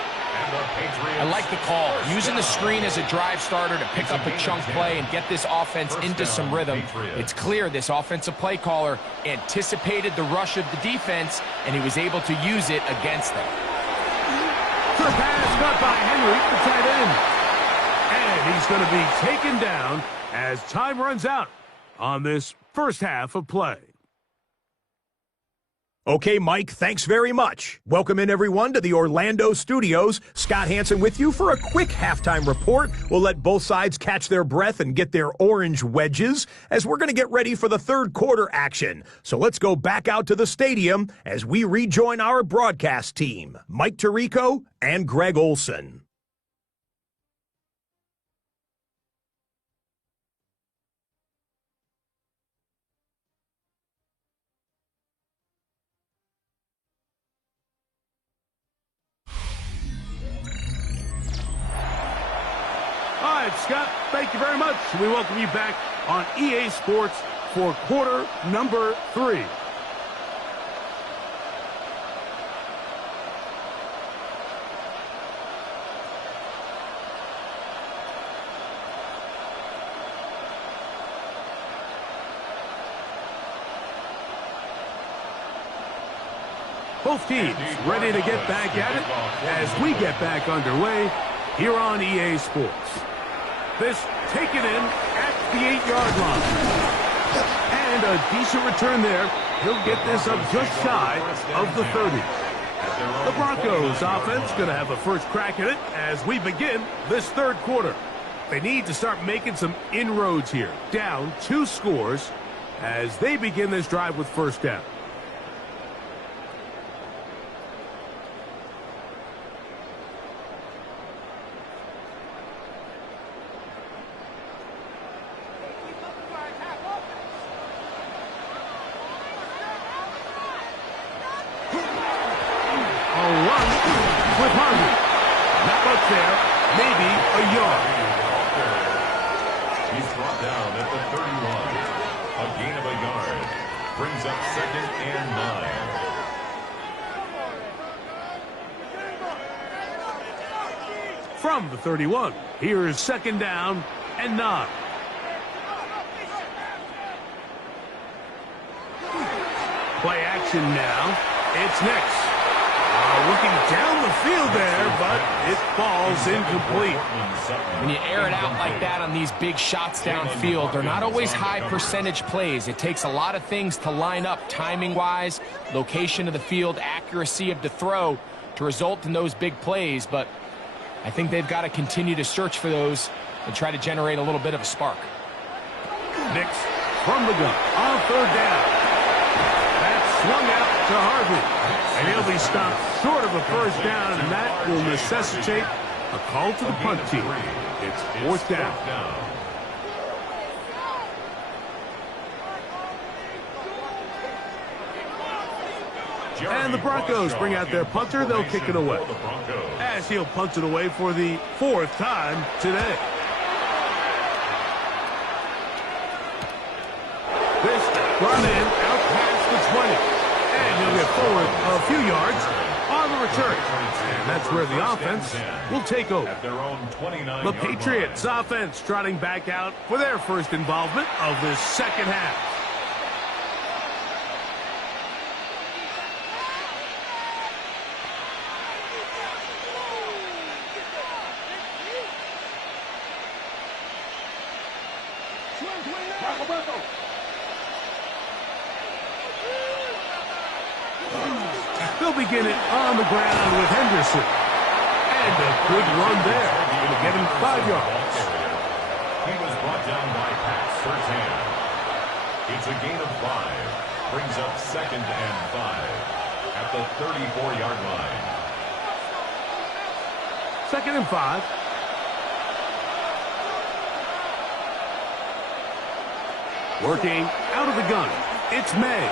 I like the call. Using the screen as a drive starter to pick up a chunk play and get this offense into some rhythm. It's clear this offensive play caller anticipated the rush of the defense, and he was able to use it against them. Good pass got by Henry, the tight end. And he's going to be taken down as time runs out on this first half of play. Okay, Mike, thanks very much. Welcome in, everyone, to the Orlando studios. Scott Hansen with you for a quick halftime report. We'll let both sides catch their breath and get their orange wedges as we're going to get ready for the third quarter action. So let's go back out to the stadium as we rejoin our broadcast team, Mike Tirico and Greg Olson. All right, Scott, thank you very much. We welcome you back on EA Sports for quarter number 3. Both teams ready to get back at it as we get back underway here on EA Sports. This taken in at the 8-yard line. And a decent return there. He'll get this up just shy of the 30. The Broncos offense going to have a first crack at it as we begin this third quarter. They need to start making some inroads here. Down 2 scores as they begin this drive with first down. He's brought down at the 31. A gain of a yard. Brings up 2nd and 9. From the 31, here's 2nd down and 9. Play action now. It's Nix. Looking down the field there, but it falls incomplete. When you air it out like that on these big shots downfield, they're not always high percentage plays. It takes a lot of things to line up timing-wise, location of the field, accuracy of the throw to result in those big plays. But I think they've got to continue to search for those and try to generate a little bit of a spark. Nix from the gun on 3rd down. That's swung out to Harvey. And he'll be stopped short of a first down, and that will necessitate a call to the punt team. It's fourth down. And the Broncos bring out their punter. They'll kick it away, as he'll punt it away for the fourth time today. This run in out past the 20. And he'll get forward a few yards on the return. And that's where the offense will take over. The Patriots offense trotting back out for their first involvement of the second half. They'll begin it on the ground with Henderson. And a good run there. It'll get him 5 yards. He was brought down by pass first hand. It's a gain of 5. Brings up 2nd and 5 at the 34-yard line. 2nd and 5. Working out of the gun. It's May.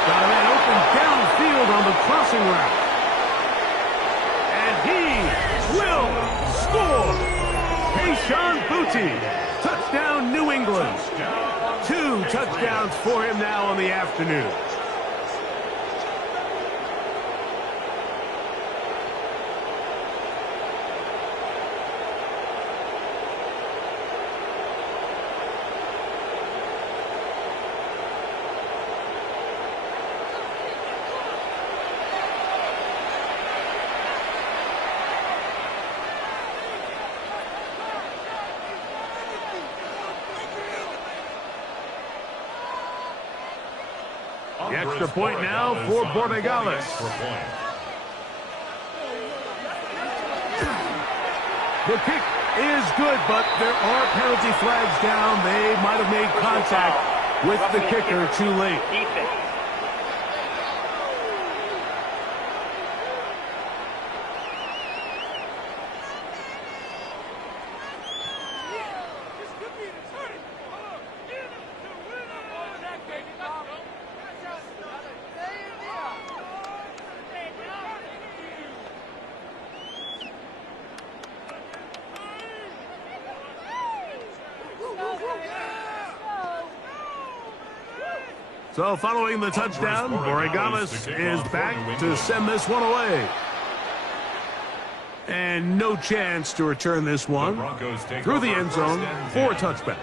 Got a man open downfield on the crossing route. And he will score. Kayshon Boutte. Touchdown, New England. 2 touchdowns for him now on the afternoon. The extra point now for Borregales. The kick is good, but there are penalty flags down. They might have made contact with the kicker too late. Defense. So following the touchdown, Borregales is back to send this one away. And no chance to return this one through the end zone for a touchback.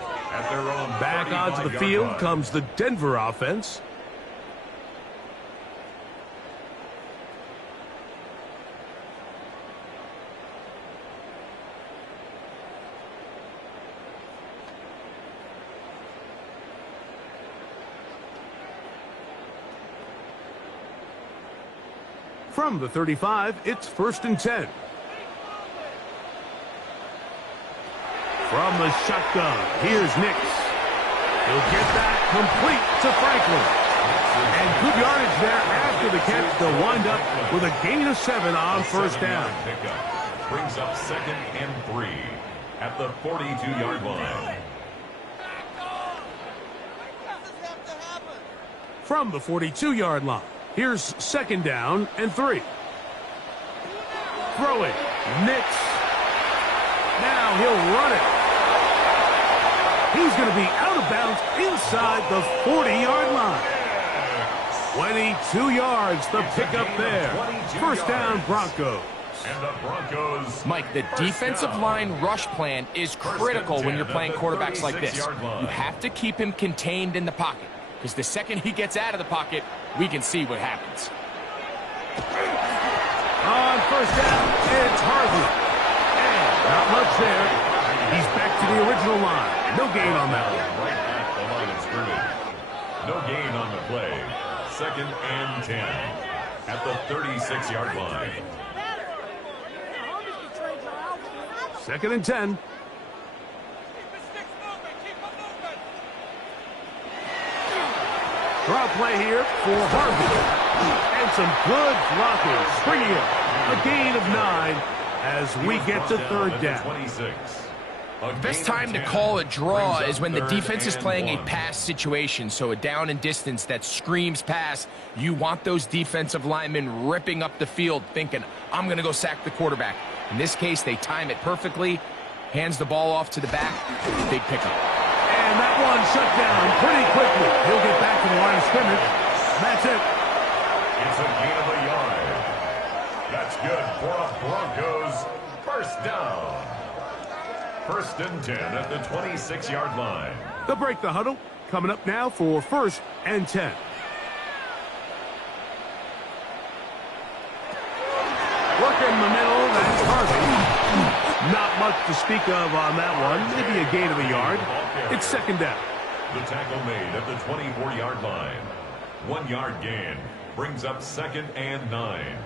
Back onto the field comes the Denver offense. From the 35, it's 1st and 10. From the shotgun, here's Nix. He'll get that complete to Franklin. And good yardage there after the catch to wind up with a gain of 7 on first down. Brings up 2nd and 3 at the 42-yard line. From the 42-yard line, here's 2nd down and 3. Throwing, Nix. Now he'll run it. He's going to be out of bounds inside the 40-yard line. 22 yards, the pickup there. First down, Broncos. And the Broncos. Mike, the defensive line rush plan is critical when you're playing quarterbacks like this. You have to keep him contained in the pocket, because the second he gets out of the pocket, we can see what happens. On first down, it's Harvey. And not much there. He's back to the original line. No gain on that one. Right at the line of scrimmage. No gain on the play. 2nd and 10 at the 36-yard line. 2nd and 10. Draw play here for Harvey. And some good blocking, bringing it a gain of 9 as we get to third down. 26. Best time to call a draw is when the defense is playing a pass situation, so a down and distance that screams pass. You want those defensive linemen ripping up the field thinking, I'm going to go sack the quarterback. In this case, they time it perfectly, hands the ball off to the back, big pickup. And that one shut down pretty quickly. He'll get back to the line of scrimmage. That's it. It's a gain of a yard. That's good for a Broncos first down. First and 10 at the 26-yard line. They'll break the huddle. Coming up now for first and 10. Working the middle, that's Harvey. Not much to speak of on that one. Maybe a gain of a yard. It's second down. The tackle made at the 24-yard line. 1 yard gain brings up second and 9.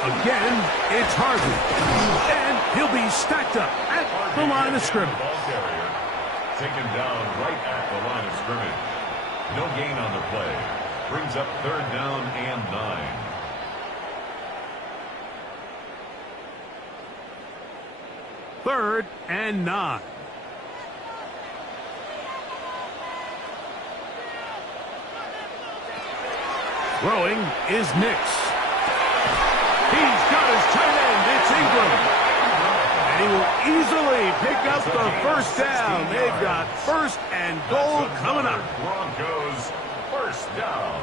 Again, it's Harvey. And he'll be stacked up at the line of scrimmage. Ball carrier taken down right at the line of scrimmage. No gain on the play. Brings up third down and 9. Third and 9. Throwing is Nix. He's got his tight end. It's Ingram. And he will easily pick up the first down. They've got first and goal coming up. Broncos first down.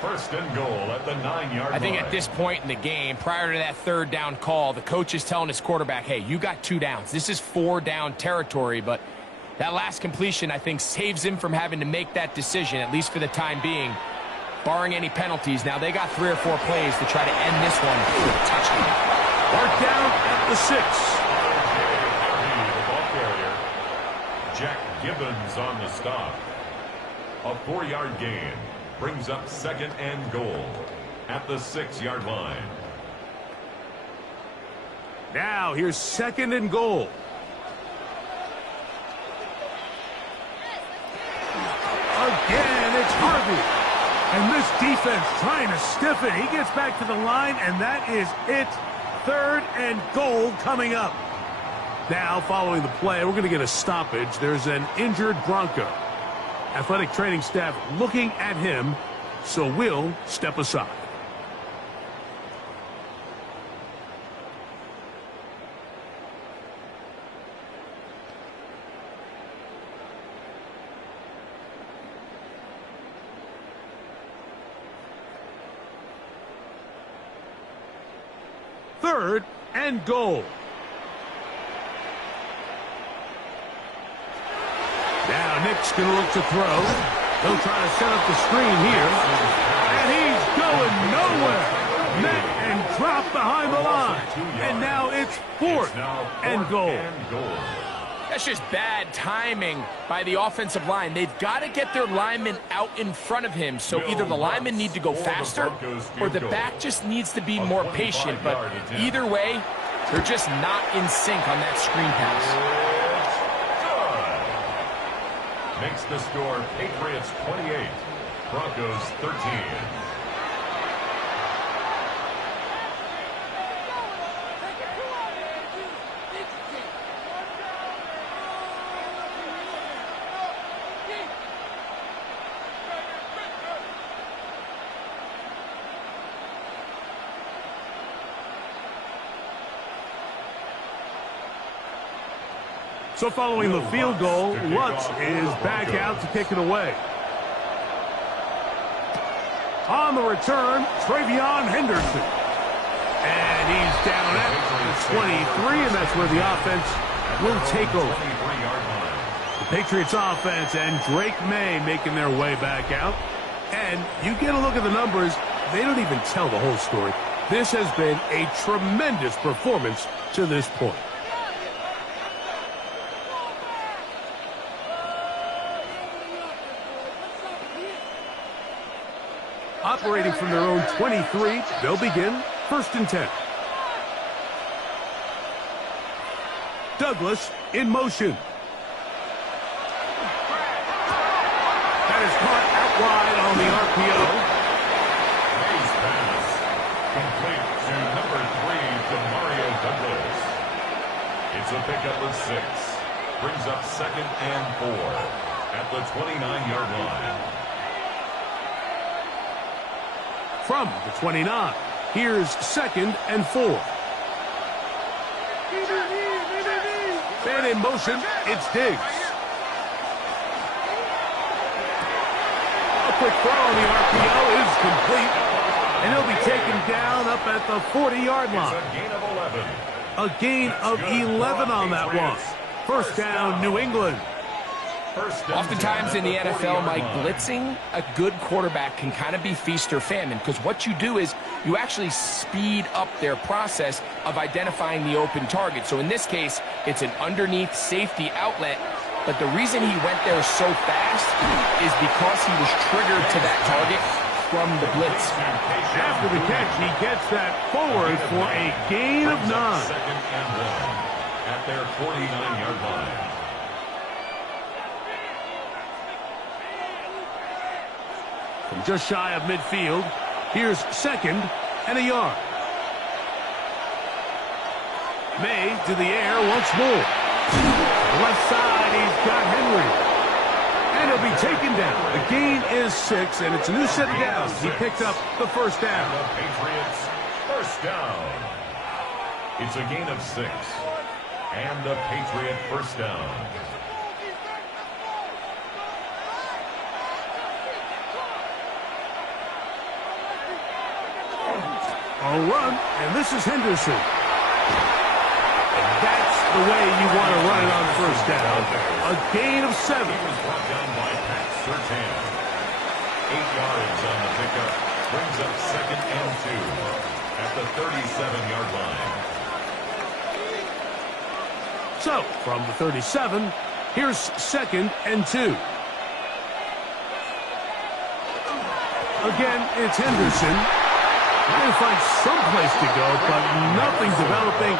First and goal at the 9-yard line. I think at this point in the game, prior to that third down call, the coach is telling his quarterback, hey, you got 2 downs. This is 4 down territory, but that last completion, I think, saves him from having to make that decision, at least for the time being, barring any penalties. Now, they got 3 or 4 plays to try to end this one with a touchdown. Mark down at the 6. The ball carrier, Jack Gibbons on the stop. A 4-yard gain brings up second and goal at the 6-yard line. Now, here's second and goal. Again, it's Harvey. And this defense trying to stiff it. He gets back to the line, and that is it. Third and goal coming up. Now, following the play, we're going to get a stoppage. There's an injured Bronco. Athletic training staff looking at him, so we'll step aside. Third and goal. Now Nick's going to look to throw. He'll try to set up the screen here. And he's going nowhere. Met and dropped behind the line. And now it's fourth and goal. That's just bad timing by the offensive line. They've got to get their linemen out in front of him. So either the linemen need to go faster or the back just needs to be more patient. But either way, they're just not in sync on that screen pass. Makes the score Patriots 28, Broncos 13. So following the field goal, Lutz is back out to kick it away. On the return, Travion Henderson. And he's down at the 23, and that's where the offense will take over. The Patriots offense and Drake May making their way back out. And you get a look at the numbers, they don't even tell the whole story. This has been a tremendous performance to this point. Operating from their own 23, they'll begin First and 10. Douglas in motion. That is caught out wide on the RPO. Nice pass. Complete to number 3, Mario Douglas. It's a pickup of 6. Brings up second and 4 at the 29-yard line. From the 29, here's second and 4. And in motion, it's Diggs. A quick throw on the RPO is complete. And he'll be taken down up at the 40-yard line. It's a gain of 11. A gain of 11 on that one. First down, New England. Oftentimes in the NFL, Mike, blitzing a good quarterback can kind of be feast or famine, because what you do is you actually speed up their process of identifying the open target. So in this case, it's an underneath safety outlet, but the reason he went there so fast is because he was triggered to that target from the blitz. After the catch, he gets that forward for a gain of 9. Second and 1 at their 49-yard line. From just shy of midfield, here's second and a yard. May to the air once more. Left side, he's got Henry. And he'll be taken down. The gain is 6, and it's a new set of downs. He picked up the first down. The Patriots, first down. It's a gain of 6. And the Patriot first down. A run, and this is Henderson. And that's the way you want to run it on first down. A gain of 7. He was brought down by Pat Surtain. 8 yards on the pickup. Brings up second and 2 at the 37-yard line. So, from the 37, here's second and 2. Again, it's Henderson. Trying to find some place to go, but nothing developing.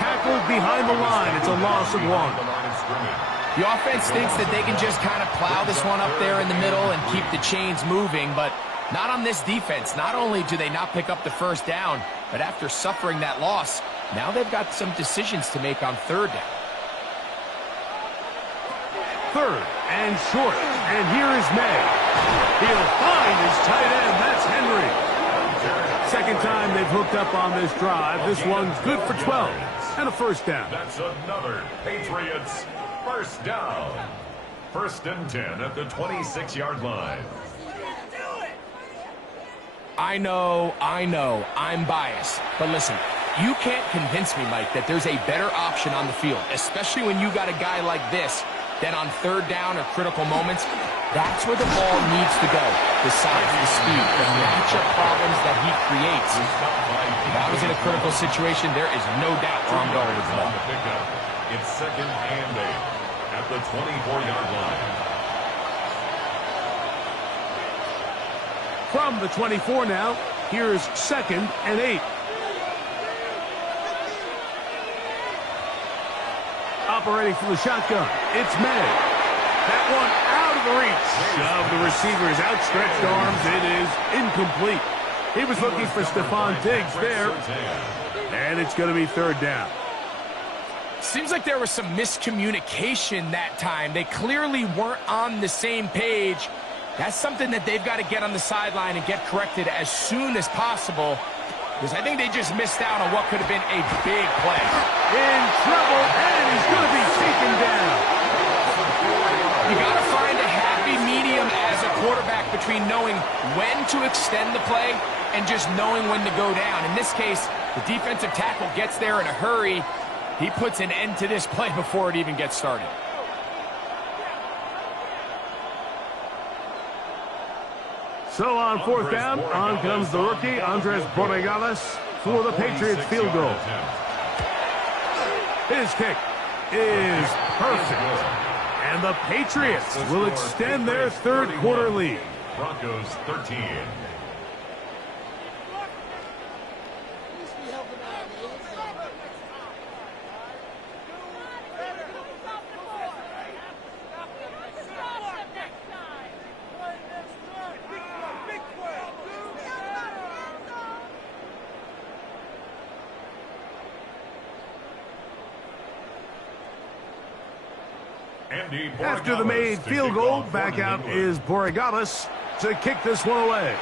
Tackled behind the line. It's a loss of 1. The offense thinks that they can just kind of plow this one up there in the middle and keep the chains moving, but not on this defense. Not only do they not pick up the first down, but after suffering that loss, now they've got some decisions to make on third down. Third and short, and here is May. He'll find his tight end. That's Henry. Second time they've hooked up on this drive. This one's good for 12 and a first down. That's another Patriots first down. First and 10 at the 26-yard line. I know, I'm biased. But listen, you can't convince me, Mike, that there's a better option on the field, especially when you got a guy like this, that on third down or critical moments, that's where the ball needs to go. Besides the speed, the matchup problems that he creates. If I was in a critical situation, there is no doubt where I'm going with the ball. It's second and 8 at the 24-yard line. From the 24 now, here's second and 8. Operating from the shotgun, it's May. That one out of the reach of the receiver's outstretched arms. It is incomplete. He was looking for Stephon Diggs there, and it's going to be third down. Seems like there was some miscommunication that time. They clearly weren't on the same page. That's something that they've got to get on the sideline and get corrected as soon as possible, because I think they just missed out on what could have been a big play. In trouble, and he's going to be taken down. You got to find a happy medium as a quarterback between knowing when to extend the play and just knowing when to go down. In this case, the defensive tackle gets there in a hurry. He puts an end to this play before it even gets started. So on fourth down, on comes the rookie, Andres Borregales, for the Patriots field goal. His kick is perfect. And the Patriots will extend their third quarter lead. Broncos 13. After the made field goal, back out is Borregalis to kick this one away.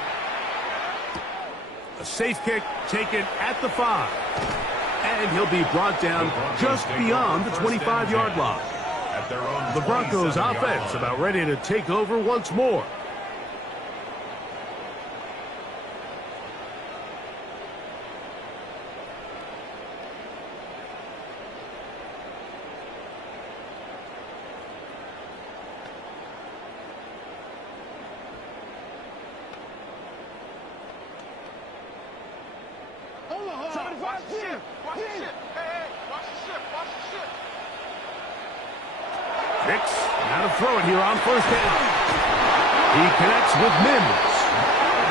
A safe kick taken at the 5. And he'll be brought down just beyond the 25-yard line. The Broncos offense about ready to take over once more. Nix, now to throw it here on first down. He connects with Mims.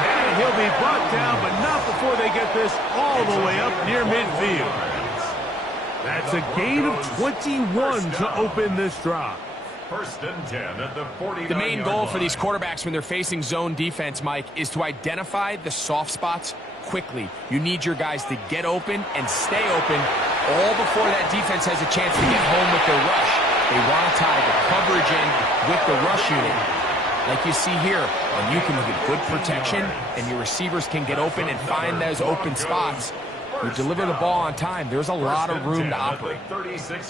And he'll be brought down, but not before they get this all the way up near midfield. That's a gain of 21 to open this drive. First and 10 at the 49. The main goal for these quarterbacks when they're facing zone defense, Mike, is to identify the soft spots quickly. You need your guys to get open and stay open all before that defense has a chance to get home with their rush. They want to tie the coverage in with the rush unit. Like you see here, when you can get good protection and your receivers can get open and find those open spots, you deliver the ball on time. There's a lot of room to operate.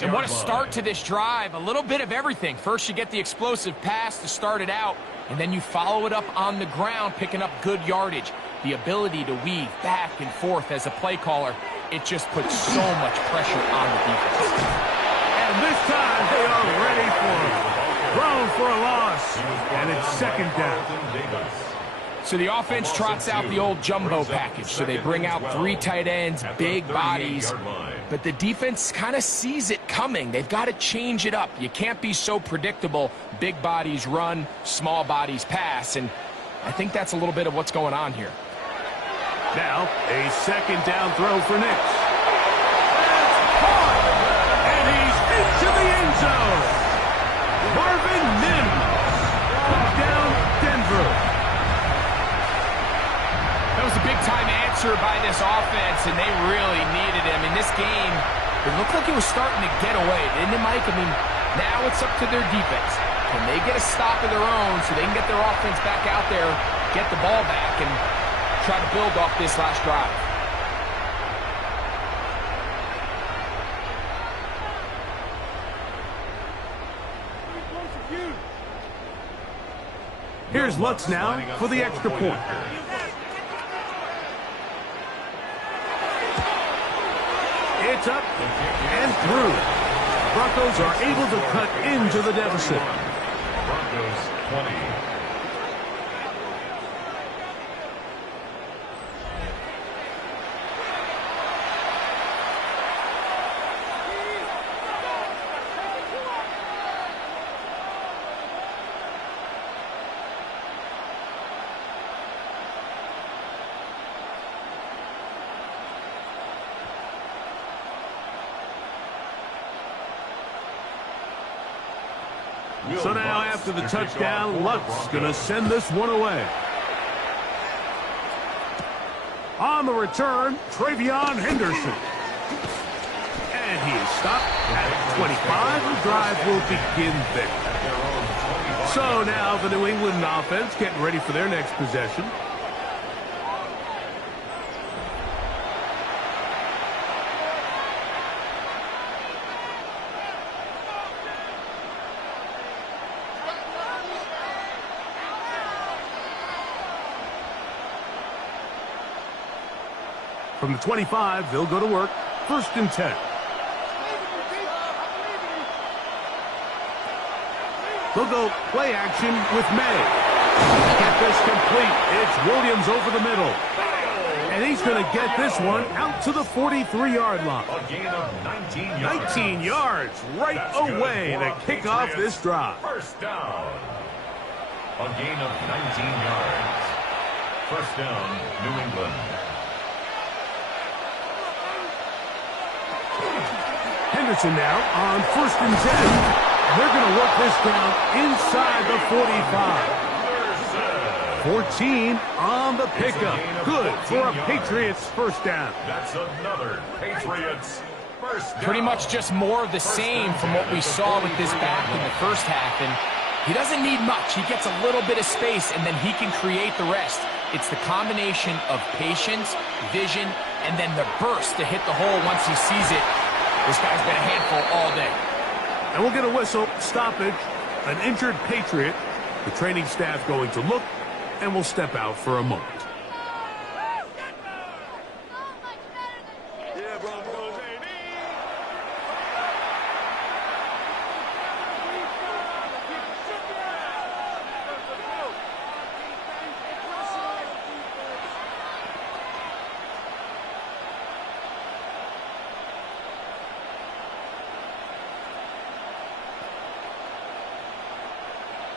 And what a start to this drive. A little bit of everything. First, you get the explosive pass to start it out, and then you follow it up on the ground, picking up good yardage. The ability to weave back and forth as a play caller, it just puts so much pressure on the defense. And this time they are ready for it. Thrown for a loss, and it's second down. So the offense trots out the old jumbo package. So they bring out 3 tight ends, big bodies. But the defense kind of sees it coming. They've got to change it up. You can't be so predictable. Big bodies run, small bodies pass. And I think that's a little bit of what's going on here. Now, a second down throw for Nix. That's caught! And he's into the end zone. Marvin Mims. Down Denver. That was a big-time answer by this offense, and they really needed him. In this game, it looked like it was starting to get away, didn't it, Mike? I mean, now it's up to their defense. Can they get a stop of their own so they can get their offense back out there, get the ball back, and try to build off this last drive? Here's Lutz now for the extra point. It's up and through. Broncos are able to cut into the deficit. Broncos 20. So now after the touchdown, Lutz going to send this one away. On the return, Travion Henderson. And he is stopped at 25. The drive will begin there. So now the New England offense getting ready for their next possession. From the 25, they'll go to work. First and 10. They'll go play action with May. Get this complete. It's Williams over the middle. And he's going to get this one out to the 43-yard line. A gain of 19 yards. 19 yards right away to kick off this drive. First down. A gain of 19 yards. First down, New England. Henderson now on first and 10. They're going to work this down inside the 45. 14 on the pickup. Good for a Patriots first down. That's another Patriots Pretty much just more of the same from what we saw with this back in the first half. And he doesn't need much. He gets a little bit of space, and then he can create the rest. It's the combination of patience, vision, and then the burst to hit the hole once he sees it. This guy's been a handful all day. And we'll get a whistle, stoppage, an injured Patriot. The training staff going to look, and we'll step out for a moment.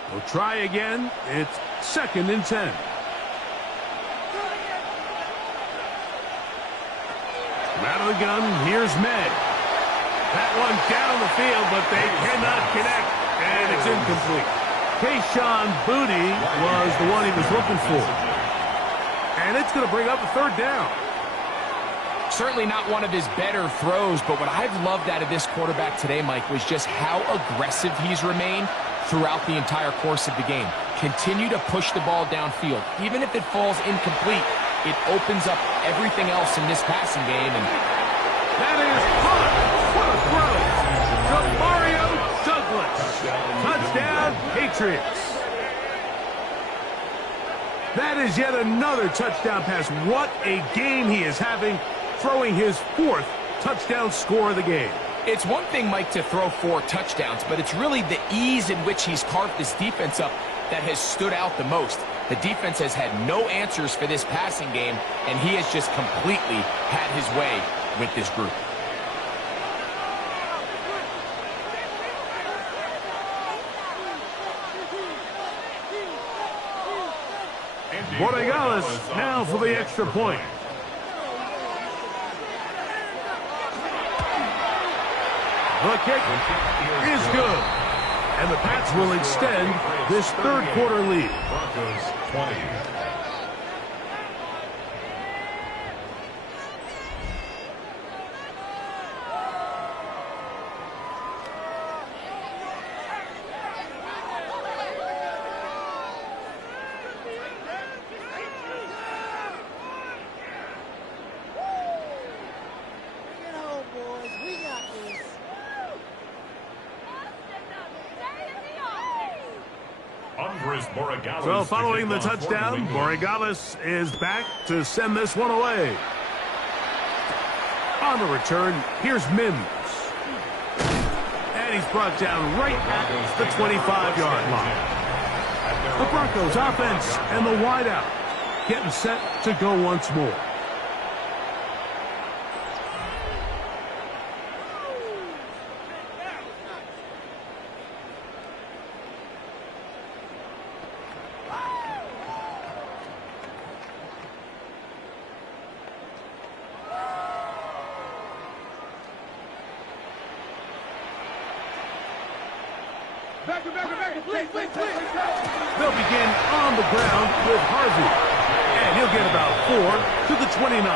We'll try again. It's 2nd and 10. Out of the gun, here's May. That one down the field, but they cannot connect, and it's incomplete. Kayshawn Booty was the one he was looking for. And it's going to bring up a 3rd down. Certainly not one of his better throws, but what I've loved out of this quarterback today, Mike, was just how aggressive he's remained throughout the entire course of the game. Continue to push the ball downfield. Even if it falls incomplete, it opens up everything else in this passing game. And that is hot. What a throw. To Mario Douglas. Touchdown, Patriots. That is yet another touchdown pass. What a game he is having, throwing his 4th touchdown score of the game. It's one thing, Mike, to throw 4 touchdowns, but it's really the ease in which he's carved this defense up that has stood out the most. The defense has had no answers for this passing game, and he has just completely had his way with this group. Borregales now for the extra point. The kick is good. And the Pats will extend this 3rd quarter lead. Broncos 20. So following the touchdown, Borregales is back to send this one away. On the return, here's Mims. And he's brought down right at the 25-yard line. The Broncos offense and the wideout getting set to go once more. They'll begin on the ground with Harvey. And he'll get about 4 to the 29. The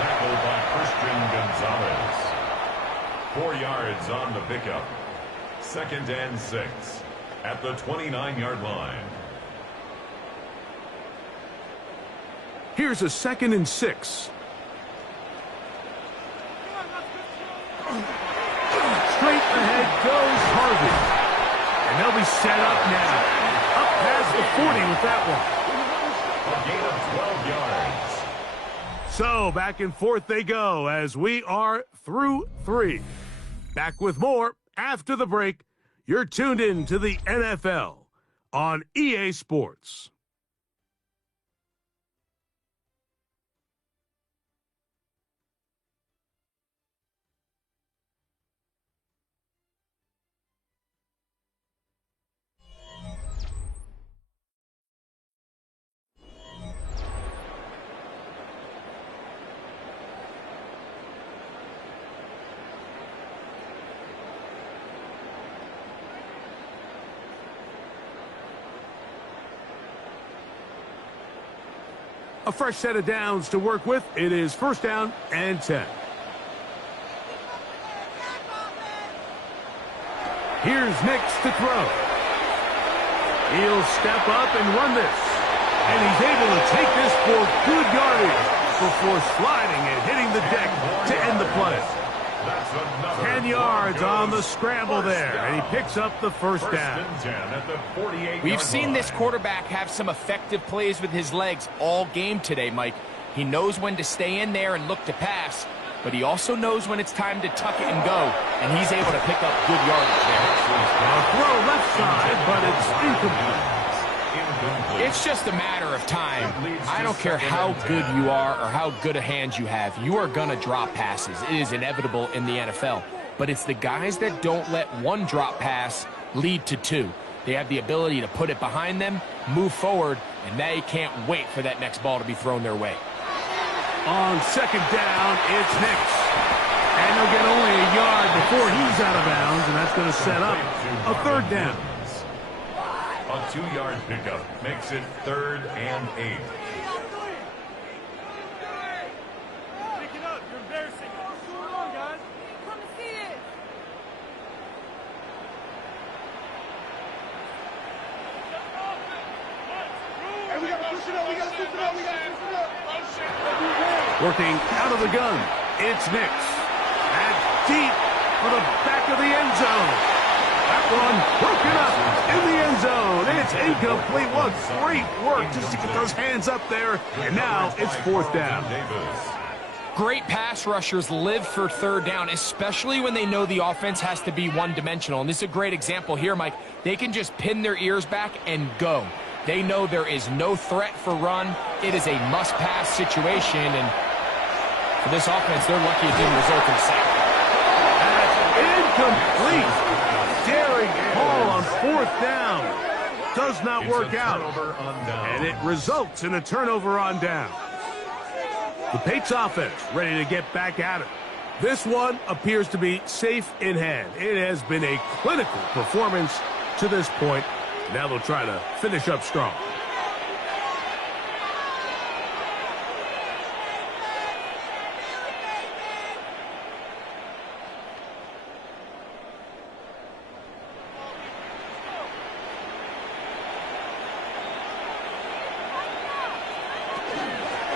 tackle by Christian Gonzalez. 4 yards on the pickup. 2nd and 6 at the 29-yard line. Here's a 2nd and 6. Straight ahead goes Harvey. And they'll be set up now. Up past the 40 with that one. A gain of 12 yards. So back and forth they go as we are through 3. Back with more after the break. You're tuned in to the NFL on EA Sports. A fresh set of downs to work with. It is 1st down and 10. Here's Nix to throw. He'll step up and run this. And he's able to take this for good yardage before sliding and hitting the deck to end the play. 10 yards on the scramble there, and he picks up the first down. We've seen this quarterback have some effective plays with his legs all game today, Mike. He knows when to stay in there and look to pass, but he also knows when it's time to tuck it and go, and he's able to pick up good yardage there. A throw left side, but it's incomplete. It's just a matter of time. I don't care how good you are or how good a hand you have. You are going to drop passes. It is inevitable in the NFL. But it's the guys that don't let one drop pass lead to two. They have the ability to put it behind them, move forward, and they can't wait for that next ball to be thrown their way. On second down, it's Nix. And he'll get only a yard before he's out of bounds, and that's going to set up a third down. A 2-yard pickup makes it 3rd and 8. Pick it up. You're embarrassing. What's going on, guys? Come and see this. Hey, we gotta push it up. We gotta push it up. We gotta push it up. Working out of the gun, it's Nix. And deep for the back of the end zone. That one broken up in the end zone. It's incomplete. What great work just to get those hands up there. And now it's 4th down. Great pass rushers live for third down, especially when they know the offense has to be one-dimensional. And this is a great example here, Mike. They can just pin their ears back and go. They know there is no threat for run. It is a must-pass situation. And for this offense, they're lucky it didn't result in a sack. That's incomplete. Daring Hall on 4th down. Does not work out. And it results in a turnover on down. The Patriots offense ready to get back at it. This one appears to be safe in hand. It has been a clinical performance to this point. Now they'll try to finish up strong.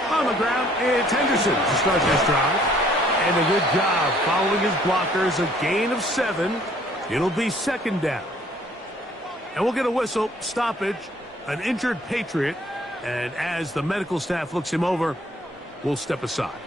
On the ground, it's Henderson to start this drive. And a good job following his blockers. A gain of 7. It'll be 2nd down. And we'll get a whistle, stoppage, an injured Patriot. And as the medical staff looks him over, we'll step aside.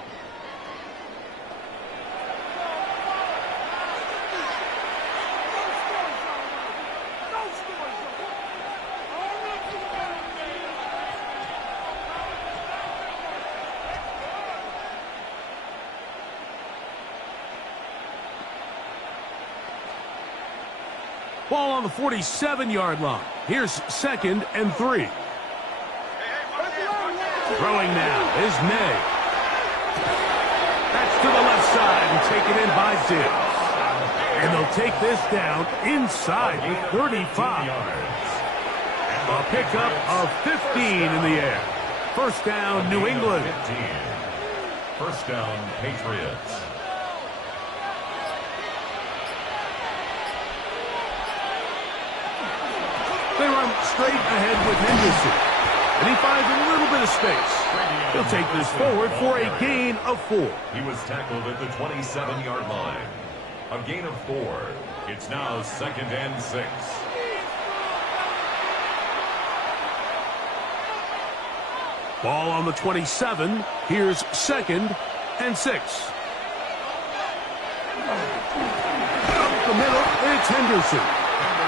Ball on the 47-yard line. Here's 2nd and 3. Throwing now is May. That's to the left side and taken in by Diggs. And they'll take this down inside the 35. A pickup of 15 in the air. 1st down, New England. 1st down, Patriots. They run straight ahead with Henderson. And he finds a little bit of space. He'll take this forward for a gain of 4. He was tackled at the 27-yard line. A gain of 4. It's now 2nd and 6. Ball on the 27. Here's 2nd and 6. Up the middle, it's Henderson.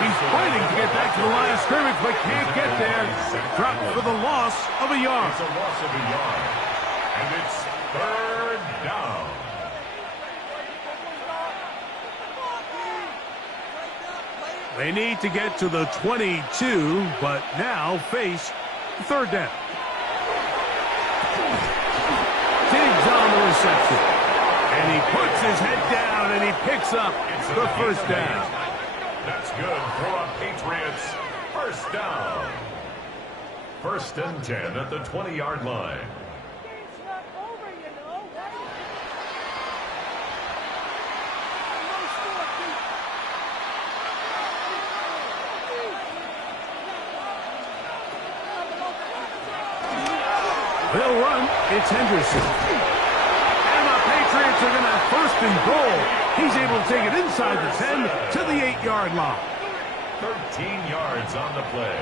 He's fighting to get back to the line of scrimmage, but can't get there. Dropped for the loss of a yard. It's a loss of a yard. And it's 3rd down. They need to get to the 22, but now face 3rd down. Diggs on the reception. And he puts his head down and he picks up the 1st down. That's good for a Patriots 1st down. 1st and 10 at the 20-yard line. It's not over, you know. They'll run. It's Henderson. And the Patriots are going to have first and goal. He's able to take it inside the 10 to the 8-yard line. 13 yards on the play.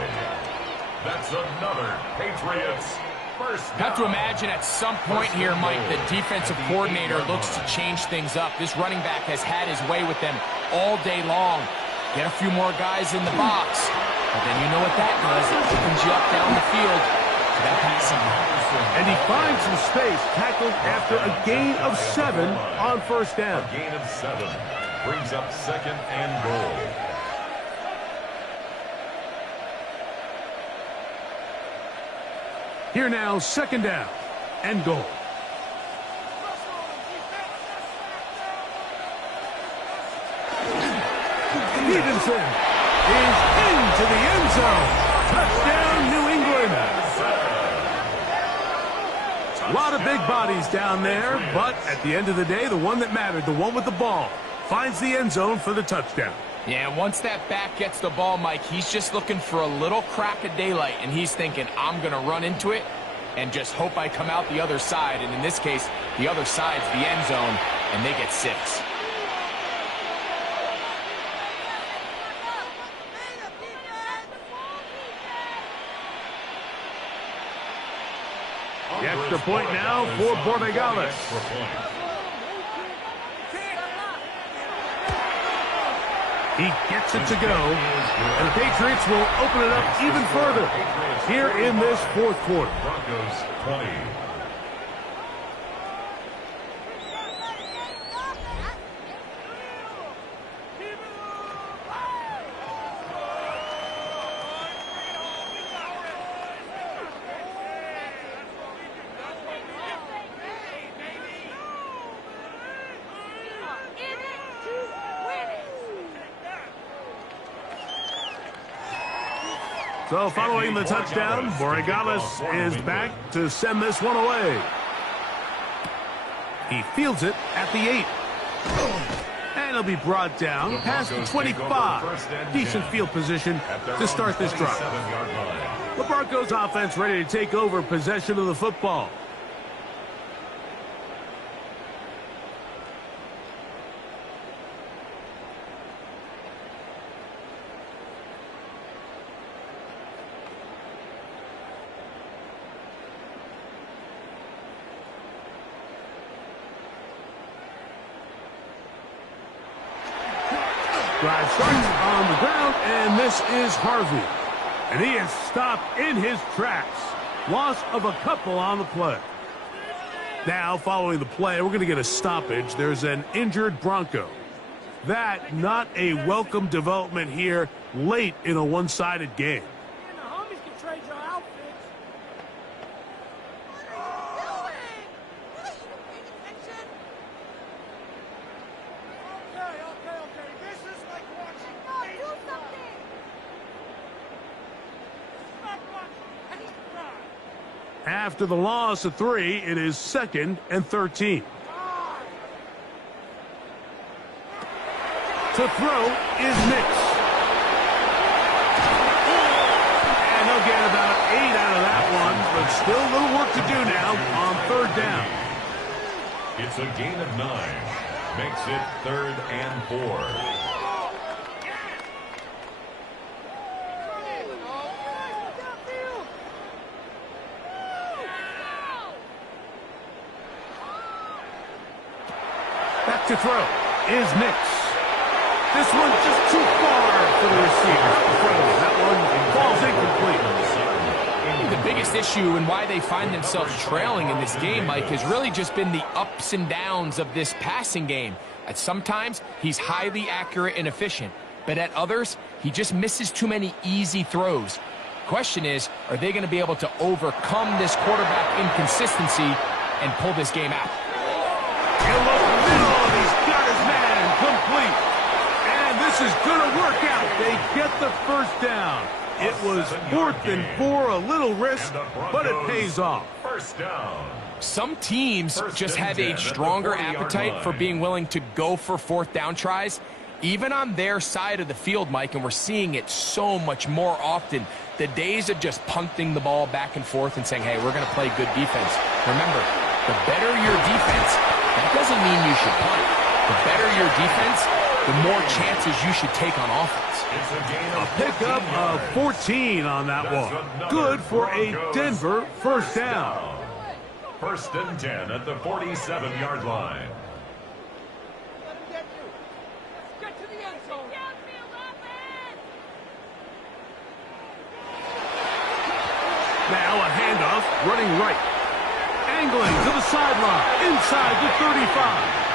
That's another Patriots first down. Have to imagine at some point here, Mike, the defensive coordinator looks to change things up. This running back has had his way with them all day long. Get a few more guys in the box. But then you know what that does. It opens you up down the field to that passing game. And he finds some space, tackled after a gain of 7 on first down. A gain of 7 brings up second and goal. Here now, second down and goal. Stevenson is into the end zone. Touchdown, New England. A lot of big bodies down there, but at the end of the day, the one that mattered, the one with the ball, finds the end zone for the touchdown. Yeah, once that back gets the ball, Mike, he's just looking for a little crack of daylight, and he's thinking, I'm going to run into it and just hope I come out the other side. And in this case, the other side's the end zone, and they get 6. The extra point now for Borregales. He gets it to go, and the Patriots will open it up even further here in this fourth quarter. Broncos 20. So following the touchdown, Borregales is back to send this one away. He fields it at the 8. And he'll be brought down past the 25. Decent field position to start this drive. The Broncos offense ready to take over possession of the football. Drive starts on the ground, and this is Harvey. And he is stopped in his tracks. Loss of a couple on the play. Now, following the play, we're going to get a stoppage. There's an injured Bronco. That, not a welcome development here late in a one-sided game. The homies can trade your outfits. Okay. This is like watching. No, do something. Stop watching. He's done. After the loss of 3, it is 2nd and 13. To throw is Nix. And he'll get about 8 out of that one, but still a little work to do now on 3rd down. It's a gain of 9. Makes it 3rd and 4. Back to throw is Nix. This one's just too far for the receiver. That one falls incomplete. The biggest issue and why they find themselves trailing in this game, Mike, has really just been the ups and downs of this passing game. At sometimes, he's highly accurate and efficient, but at others, he just misses too many easy throws. Question is, are they going to be able to overcome this quarterback inconsistency and pull this game out? He'll look middle, and he's got his man complete. And this is going to work out. They get the first down. It was 4th and 4, a little risk, but it pays off. First down. Some teams just have a stronger appetite for being willing to go for 4th down tries, even on their side of the field, Mike, and we're seeing it so much more often, the days of just punting the ball back and forth and saying, hey, we're going to play good defense. Remember, the better your defense, that doesn't mean you should punt. The better your defense, the more chances you should take on offense. A pickup of 14 on that one. Good for a Denver first down. First and 10 at the 47-yard line. Now a handoff, running right. Angling to the sideline, inside the 35.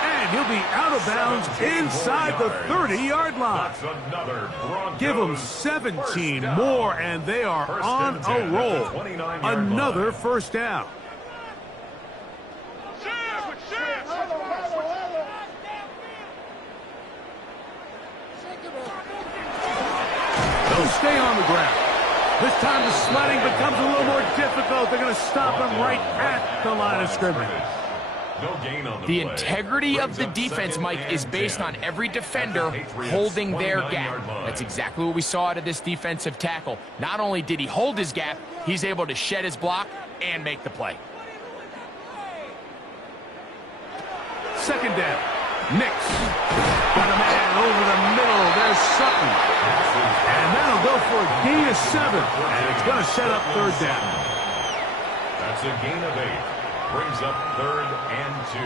And he'll be out of bounds inside the 30-yard line. Give them 17 more, and they are on a roll. Another first down. They'll stay on the ground. This time the sledding becomes a little more difficult. They're going to stop him right at the line of scrimmage. No gain on the integrity of the defense, Mike, is based on every defender holding their gap. That's exactly what we saw out of this defensive tackle. Not only did he hold his gap, he's able to shed his block and make the play. Second down. Nix. Got a man over the middle. There's Sutton. And that'll go for a gain of 7. And it's going to set up third down. That's a gain of 8. Brings up third and 2.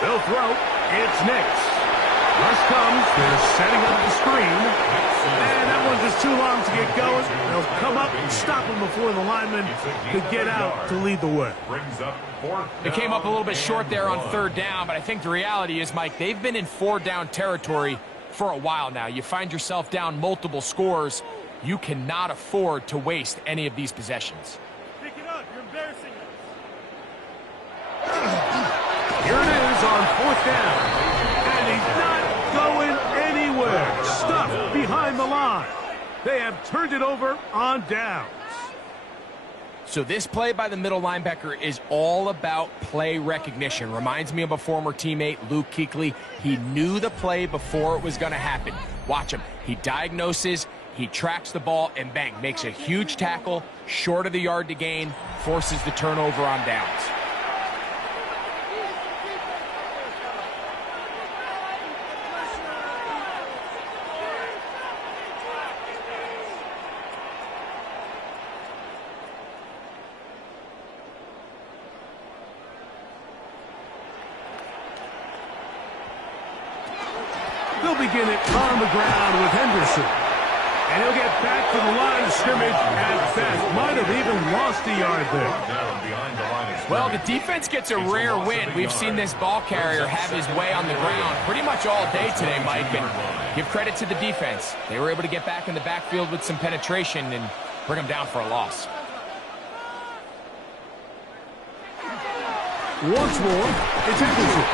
They'll throw. It's Nix. Rush comes. They're setting up the screen. And that one's just too long to get going. They'll come up and stop him before the lineman could get out to lead the way. Brings up fourth. It came up a little bit short there on third down, but I think the reality is, Mike, they've been in 4-down territory for a while now. You find yourself down multiple scores. You cannot afford to waste any of these possessions. Pick it up. You're embarrassing us. Here it is on fourth down. And he's not going anywhere. Stuck behind the line. They have turned it over on downs. So this play by the middle linebacker is all about play recognition. Reminds me of a former teammate, Luke Kuechly. He knew the play before it was going to happen. Watch him. He diagnoses, he tracks the ball, and bang, makes a huge tackle, short of the yard to gain, forces the turnover on downs. They'll begin it on the ground with Henderson. And he'll get back to the line of scrimmage at best. Might have even lost a yard there. Well, the defense gets a rare win. We've seen this ball carrier have his way on the ground pretty much all day today, Mike. And give credit to the defense. They were able to get back in the backfield with some penetration and bring them down for a loss. Once more, it's Henderson.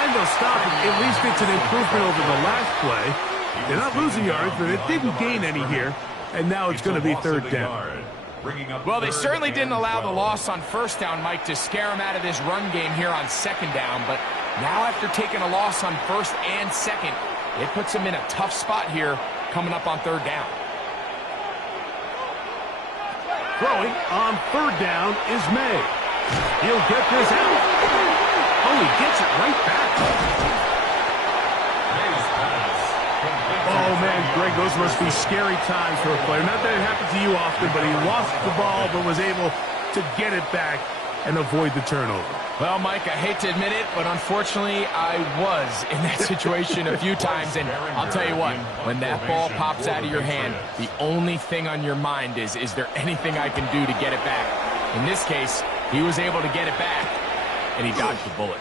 And they'll stop it. At least it's an improvement over the last play. They're not losing yards, but it didn't gain any here. And now it's going to be third down. Well, they certainly didn't allow the loss on first down, Mike, to scare him out of this run game here on second down. But now after taking a loss on first and second, it puts him in a tough spot here coming up on third down. Throwing on third down is May. He'll get this out. Oh, he gets it right back. Oh, man, Greg, those must be scary times for a player. Not that it happened to you often, but he lost the ball but was able to get it back and avoid the turnover. Well, Mike, I hate to admit it, but unfortunately, I was in that situation a few times. And I'll tell you what, when that ball pops out of your hand, the only thing on your mind is there anything I can do to get it back? In this case, he was able to get it back, and he dodged the bullet.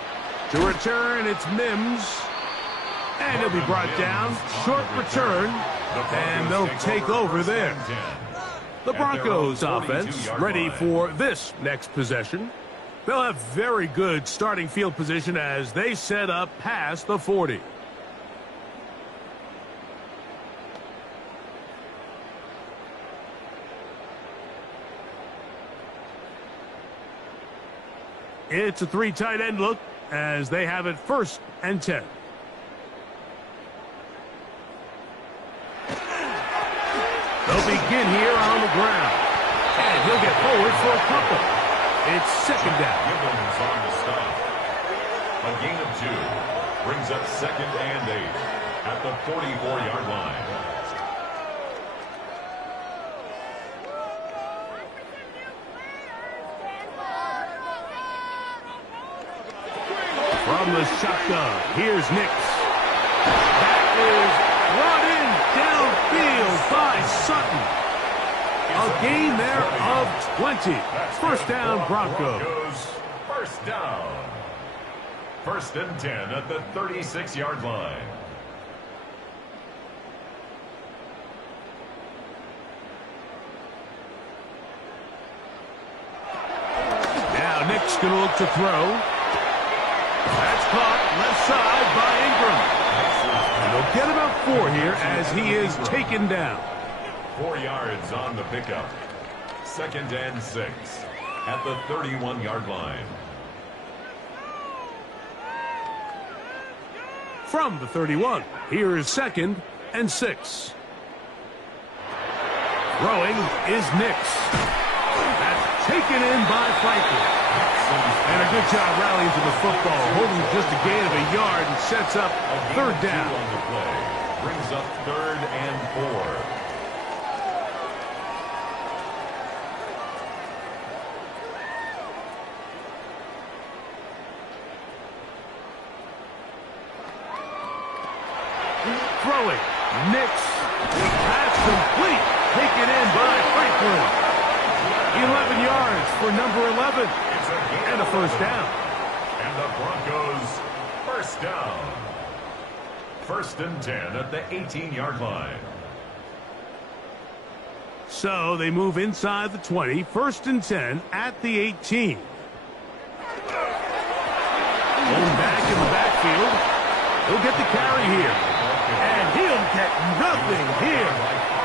To return, it's Mims. And he'll be brought down. Short return. And they'll take over there. The Broncos offense ready for this next possession. They'll have very good starting field position as they set up past the 40. It's a 3 tight end look as they have it 1st and 10. They'll begin here on the ground. And he'll get forward for a couple. It's 2nd down. Gibbons on the stop. A gain of 2 brings up 2nd and 8 at the 44-yard line. From the shotgun, here's Nix. That is brought in downfield by Sutton. A gain there of 20. 1st down, Broncos. 1st down. 1st and 10 at the 36-yard line. Now Nick's going to look to throw. That's caught left side by Ingram. And they'll get about 4 here as he is taken down. 4 yards on the pickup. 2nd and 6 at the 31-yard line. From the 31, here is 2nd and 6. Throwing is Nix. That's taken in by Franklin. And a good job rallying to the football, holding just a gain of a yard and sets up 3rd down. On the play. Brings up 3rd and 4. Throwing, Nix. Pass complete. Taken in by Franklin. 11 yards for number 11. And a 1st down. And the Broncos 1st down. 1st and 10 at the 18-yard line. So they move inside the 20. 1st and 10 at the 18. Going back in the backfield. He'll get the carry here. And he'll get nothing here.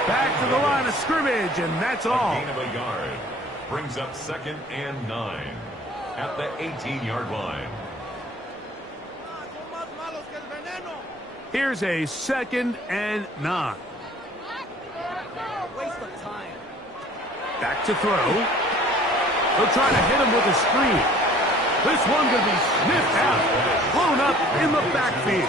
Back to the line of scrimmage, and that's all. A gain of a yard. Brings up 2nd and 9 at the 18-yard line. Here's a 2nd and 9. Waste of time. Back to throw. They'll try to hit him with a screen. This one going to be sniffed out. Blown up in the backfield.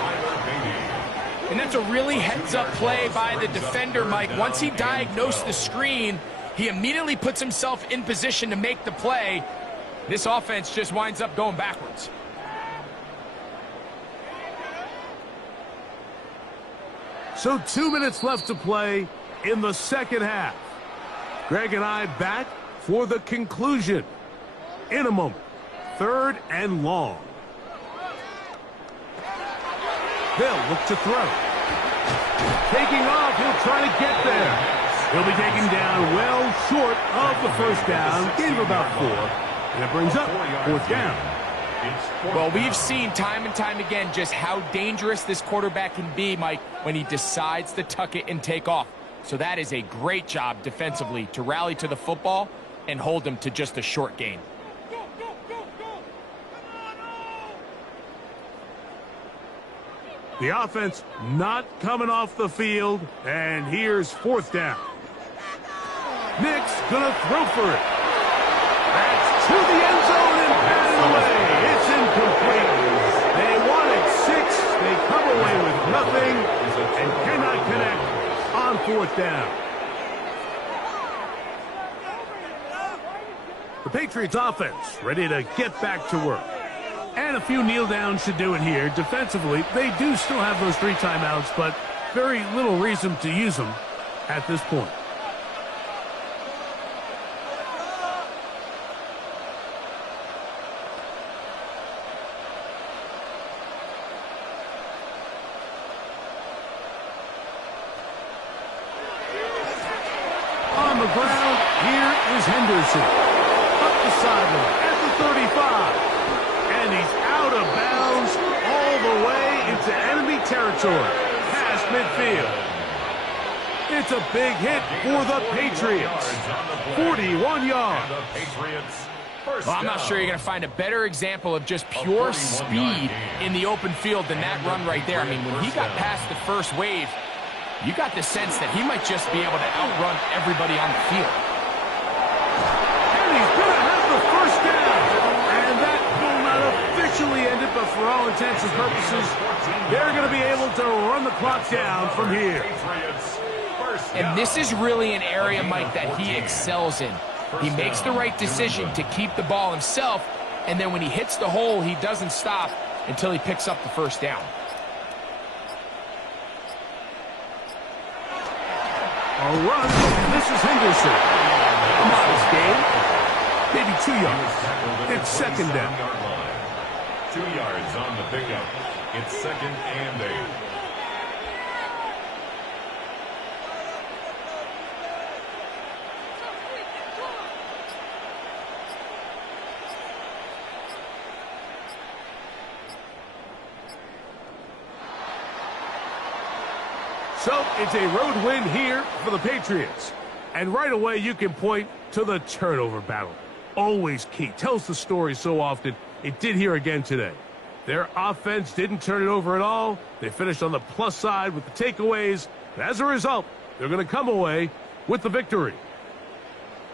And that's a really heads-up play by the defender, Mike. Once he diagnosed the screen, he immediately puts himself in position to make the play. This offense just winds up going backwards. So 2 minutes left to play in the 2nd half. Greg and I back for the conclusion in a moment. 3rd and long. They'll look to throw. Taking off, he'll try to get there. He'll be taken down well short of the 1st down. Gain of about 4. And it brings up 4th down. Well, we've seen time and time again just how dangerous this quarterback can be, Mike, when he decides to tuck it and take off. So that is a great job defensively to rally to the football and hold him to just a short gain. The offense not coming off the field, and here's 4th down. Nick's gonna throw for it. That's to the end zone and batted away. It's incomplete. They wanted 6. They come away with nothing and cannot connect on 4th down. The Patriots offense ready to get back to work. And a few kneel downs should do it here. Defensively, they do still have those 3 timeouts, but very little reason to use them at this point. On the ground, here is Henderson. Up the sideline at the 35. And he's out of bounds all the way into enemy territory, past midfield. It's a big hit for the Patriots. 41 yards. And the Patriots First Well, I'm not down. sure you're going to find a better example of just pure 31-yard speed gain. in the open field than that run right there. I mean, when he got past the first wave, you got the sense that he might just be able to outrun everybody on the field. And he's going to have the first down. And that will not officially end it, but for all intents and purposes, they're going to be able to run the clock down from here. Patriots, first And down. this is really an area, Mike, that he excels in. He makes the right decision to keep the ball himself, and then when he hits the hole, he doesn't stop until he picks up the first down. A run, and this is Henderson. A modest gain. Maybe 2 yards. It's second down. 2 yards on the pickup. It's second and 8. So it's a road win here for the Patriots. And right away you can point to the turnover battle. Always key. Tells the story so often. It did here again today. Their offense didn't turn it over at all. They finished on the plus side with the takeaways. As a result, they're going to come away with the victory.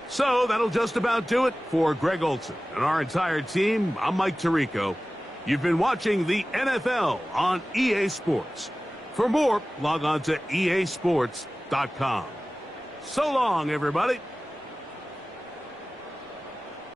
So that'll just about do it for Greg Olson and our entire team. I'm Mike Tirico. You've been watching the NFL on EA Sports. For more, log on to easports.com. So long, everybody.